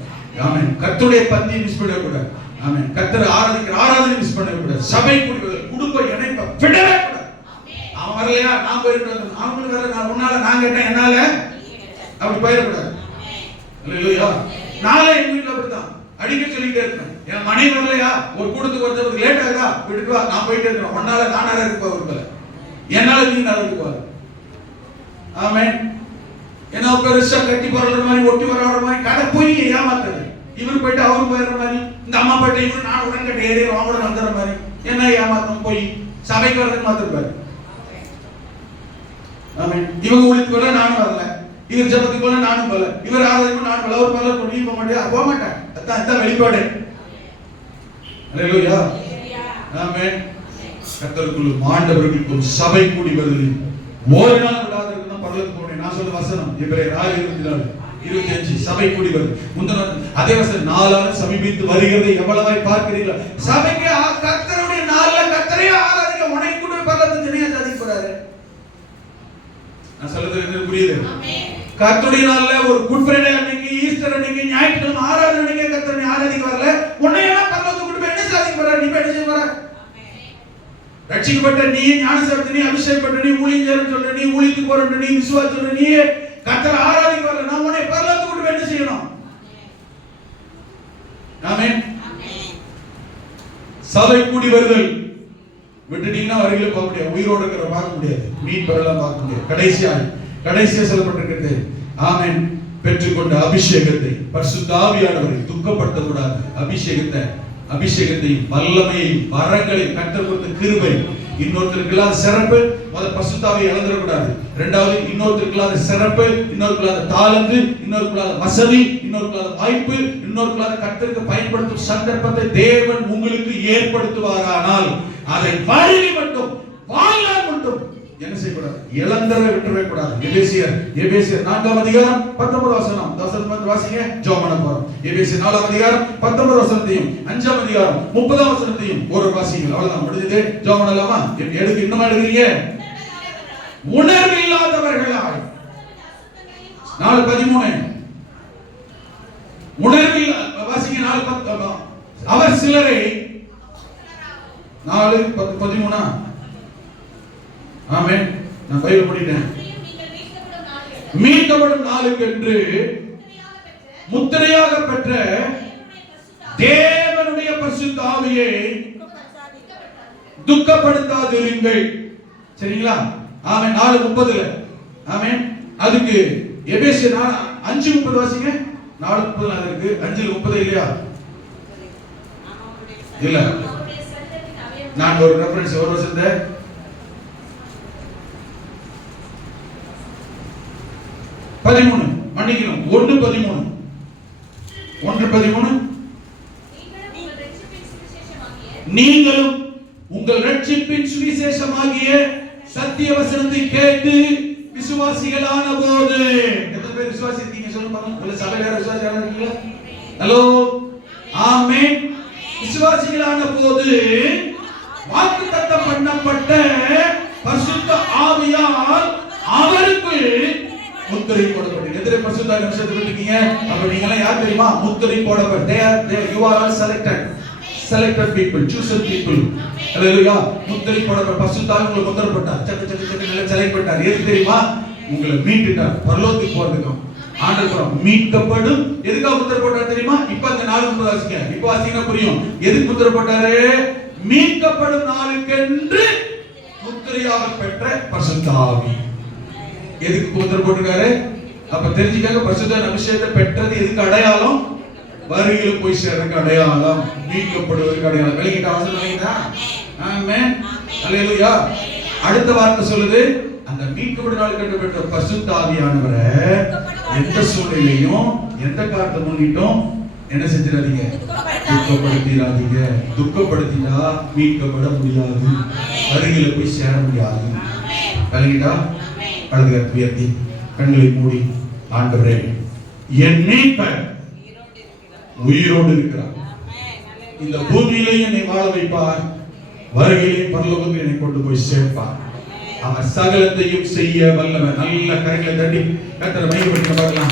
ஆமென். கர்த்தருடைய பந்தியை மிஸ் பண்ணக்கூடாது. ஆமென். கர்த்தர் ஆராதிக்கிற ஆராதனை மிஸ் பண்ணக்கூடாது. சபை கூடுதல் குடும்ப இணைப்பை விடவே கூடாது. அவன் வரலையா நான் போயிட்டு அவங்களுக்கு வரல, நான் உன்னால நான் கேட்டேன் என்னால அப்படி போயிடக்கூடாது. அல்லேலூயா. நாளை எங்க வீட்டுல அப்படிதான் அடிக்க சொல்லிட்டே இருக்கேன். என் மனைவி வரலையா ஒரு கூட்டத்துக்கு வரதுக்கு லேட் ஆகுதா விட்டுட்டு வா, நான் போயிட்டே இருக்கேன். உன்னால நான் நடந்துக்கு போக என்னால நீ நடந்துக்கு போற. ஆமென். என்ன பெருசா கட்டி போற மாதிரி ஒட்டி வர மாதிரி கதை போய் ஏமாத்துறது. இவர் போயிட்டு அவரு போயிடுற மாதிரி, இந்த அம்மா போயிட்டு இவரு நான் உடன்கட்டை ஏறி அவங்களோட வந்துடுற மாதிரி என்ன ஏமாத்தம் போய் சபைக்கு வரதுக்கு மாத்திருப்பாரு. ஆமென். இவங்க ஊழியத்துக்கு வரல நானும் வரல, இவர் ஜபத்துக்கு போல நானும் போல, இவர் ஆராதனைக்கு நானும் போல, அவர் போல கொண்டு போக மாட்டேன் போக மாட்டேன். அதான் வெளிப்பாடு. அல்லேலூயா. ஆமென். கர்த்தருக்குள் ஆண்டவர்களுக்கும் சபை கூடி வருது. ஒரு நாள் விடாத இருக்குன்னா பரலோகத்துக்கு போறேன். நான் சொல்ற வசனம் எபிரேயர் 6:24-25 சபை கூடி வருது. முந்தின அதே வசனம் நாளான சமீபித்து வருகிறது எவ்வளவாய் பார்க்கிறீங்களா? சபைக்கு கர்த்தருடைய நாள்ல கர்த்தரே ஆராதிக்க உன்னை கூட பரலோகத்துக்கு தனியா சாதிக்க போறாரு. நான் சொல்றது எனக்கு புரியுது? ஆமென். கர்த்தருடைய நாள்ல ஒரு குட் ஃப்ரைடே அன்னைக்கு, ஈஸ்டர் அன்னைக்கு, ஞாயிற்றுக்கிழமை ஆராதனை அன்னைக்கு கர்த்தரை ஆராதிக்க வரல, உன்னை எல்லாம் பரலோகத்துக்கு கொண்டு போய் என்ன சாதிக்க போறாரு? நீ போய் என்ன செய்ய போற? ரட்சிக்கப்பட்ட நீ, ஞானஸ்நானப்பட்ட நீ, அபிஷேகப்பட்ட நீ, ஊழியர் சொல்ற நீ, ஊழியத்துக்கு போற நீ, விசுவாசம் சொல்ற நீ, கர்த்தரை ஆராதிக்க வரல, நான் உன்னை பரலோகத்துக்கு கொண்டு போய் என்ன செய்யணும்? ஆமென். சபை கூடி வருதல் விட்டுட்டீங்கன்னா வரையில போக முடியாது. உயிரோடு இருக்கிற பார்க்க முடியாது, மீன் பெறலாம் பார்க்க முடியாது. கடைசியா சொல்லப்பட்டிருக்கிறது. ஆமென். பெற்றுக்கொண்ட அபிஷேகத்தை, பரிசுத்த ஆவியானவரை துக்கப்படுத்தக்கூடாது. அபிஷேகத்தையும் வல்லமையையும் வரங்களையும் கர்த்தர் கொடுத்த கிருபை. இன்னொருத்தருக்கு இல்லாத சிறப்பு, முதல் பரிசுத்த ஆவியை இழந்துடக்கூடாது. இரண்டாவது இன்னொருத்தருக்கு இல்லாத சிறப்பு, இன்னொருக்கு இல்லாத தாளந்து, இன்னொருக்கு இல்லாத வசதி, இன்னொருக்கு இல்லாத வாய்ப்பு, இன்னொருக்கு இல்லாத கர்த்தருக்கு பயன்படுத்தும் சந்தர்ப்பத்தை தேவன் உங்களுக்கு ஏற்படுத்துவாரானால் அதை வழி மட்டும் வாழ்நாள் மட்டும் என்ன செய்யக்கூடாது? இழந்தரை விட்டுறவே கூடாது. எபேசியர் 4ஆம் அதிகாரம் 19 வசனம். வசனம் வாசிங்க, ஜெபம் பண்ண போறோம். எபேசியர் 4ஆம் அதிகாரம் 19 வசனத்தையும் 5ஆம் அதிகாரம் 30ஆம் வசனத்தையும் ஒரு வாசிங்க. அவ்வளவுதான், முடிஞ்சது. ஜெபம் பண்ணலாமா? எடுக்கு இன்னும் எடுக்கிறீங்க. உணர்வு இல்லாதவர்களாய் 4:13 உணர்வில் வாசிங்க. 4:10 அவர் சிலரை 4:13 ஆமென். நான் பைபிள் படிட்டேன். மீட்கப்படும் நாளுக்கு என்று முத்திரையாக பெற்ற தேவனுடைய பரிசுத்த ஆவியை துக்கப்படுத்தாதிருங்கள். சரிங்களா? ஆமென். 4:30. ஆமென். அதுக்கு எபேசியர் 5:30 வாசிங்க. 4:30 அதுக்கு 5:30 இல்லையா? இல்ல, நான் ஒரு ரெஃபரன்ஸ் ஒரு வருஷத்தை 13 மன்னிக்கணும். 1:13 நீங்களும் உங்கள் ரட்சிப்பின் சுவிசேஷமாகிய சத்திய வசனத்தை கேட்டு விசுவாசிகளான போது. எத்தனை பேர் விசுவாசி இருக்கீங்க சொல்லுங்க பாருங்க. உங்க சபையில விசுவாசிகளா இருக்கீங்களா? ஹலோ. ஆமென். விசுவாசிகளான போது வாக்குத்தத்தம் பண்ணப்பட்ட பரிசுத்த ஆவியால் அவருக்கு முத்திரை போடப்பட்டது. எதிரே பரிசுத்த நிமிஷத்தை விட்டுக்கீங்க. அப்ப நீங்க எல்லாம் யார் தெரியுமா? முத்திரை போடப்பட்ட. you are all selected people, chosen people. ஹalleluya. முத்திரை போடப்பட்ட பரிசுத்த ஆவி உங்களை முத்திரை போட்டார். சக்க நல்லா செலக்ட் பண்ணார். எது தெரியுமா? உங்களை மீட்டுட்டார். பரலோகத்துக்கு போறதுக்கு ஆண்டவர் மீட்கப்படும். எதுக்காக முத்திரை போட்டார் தெரியுமா? இப்ப அந்த 4:30 வாசிங்க. இப்ப வாசிங்கன்னா புரியும். எதுக்கு முத்திரை போட்டாரு? மீட்கப்படும் நாளுக்கென்று முத்திரையாக பெற்ற பரிசுத்த ஆவி. எதுக்கு முத்திரை போட்டுருக்காரு? அப்ப தெரிஞ்சுக்காக பரிசுத்த அபிஷேகத்தை பெற்றது எதுக்கு அடையாளம்? வருகையில் போய் சேர்றதுக்கு அடையாளம், மீட்கப்படுவதற்கு அடையாளம். விளங்கிட்டா? வசனம் விளங்கிட்டா? ஆமென். அல்லேலூயா. அடுத்த வார்த்தை சொல்லுது, அந்த மீட்கப்படினால் கட்டப்பட்ட பரிசுத்த ஆவியானவரை எந்த சூழ்நிலையும் எந்த காரணத்தை முன்னிட்டும் என்ன செஞ்சிடாதீங்க, துக்கப்படுத்திடாதீங்க. துக்கப்படுத்தினா மீட்கப்பட முடியாது, அருகில போய் சேர முடியாது. விளங்கிட்டா? வலது கரத்தை உயர்த்தி கண்களை மூடி, ஆண்டவரே என் மீட்பர் உயிரோடு இருக்கிறார், இந்த பூமியிலே என்னை வாழ வைப்பார், வருகையிலே பரலோகத்தில் என்னை கொண்டு போய் சேர்ப்பார். அவர் சகலத்தையும் செய்ய வல்லவர். நல்ல கரங்களை தட்டி கர்த்தரை மகிமைப்படுத்த பார்க்கலாம்.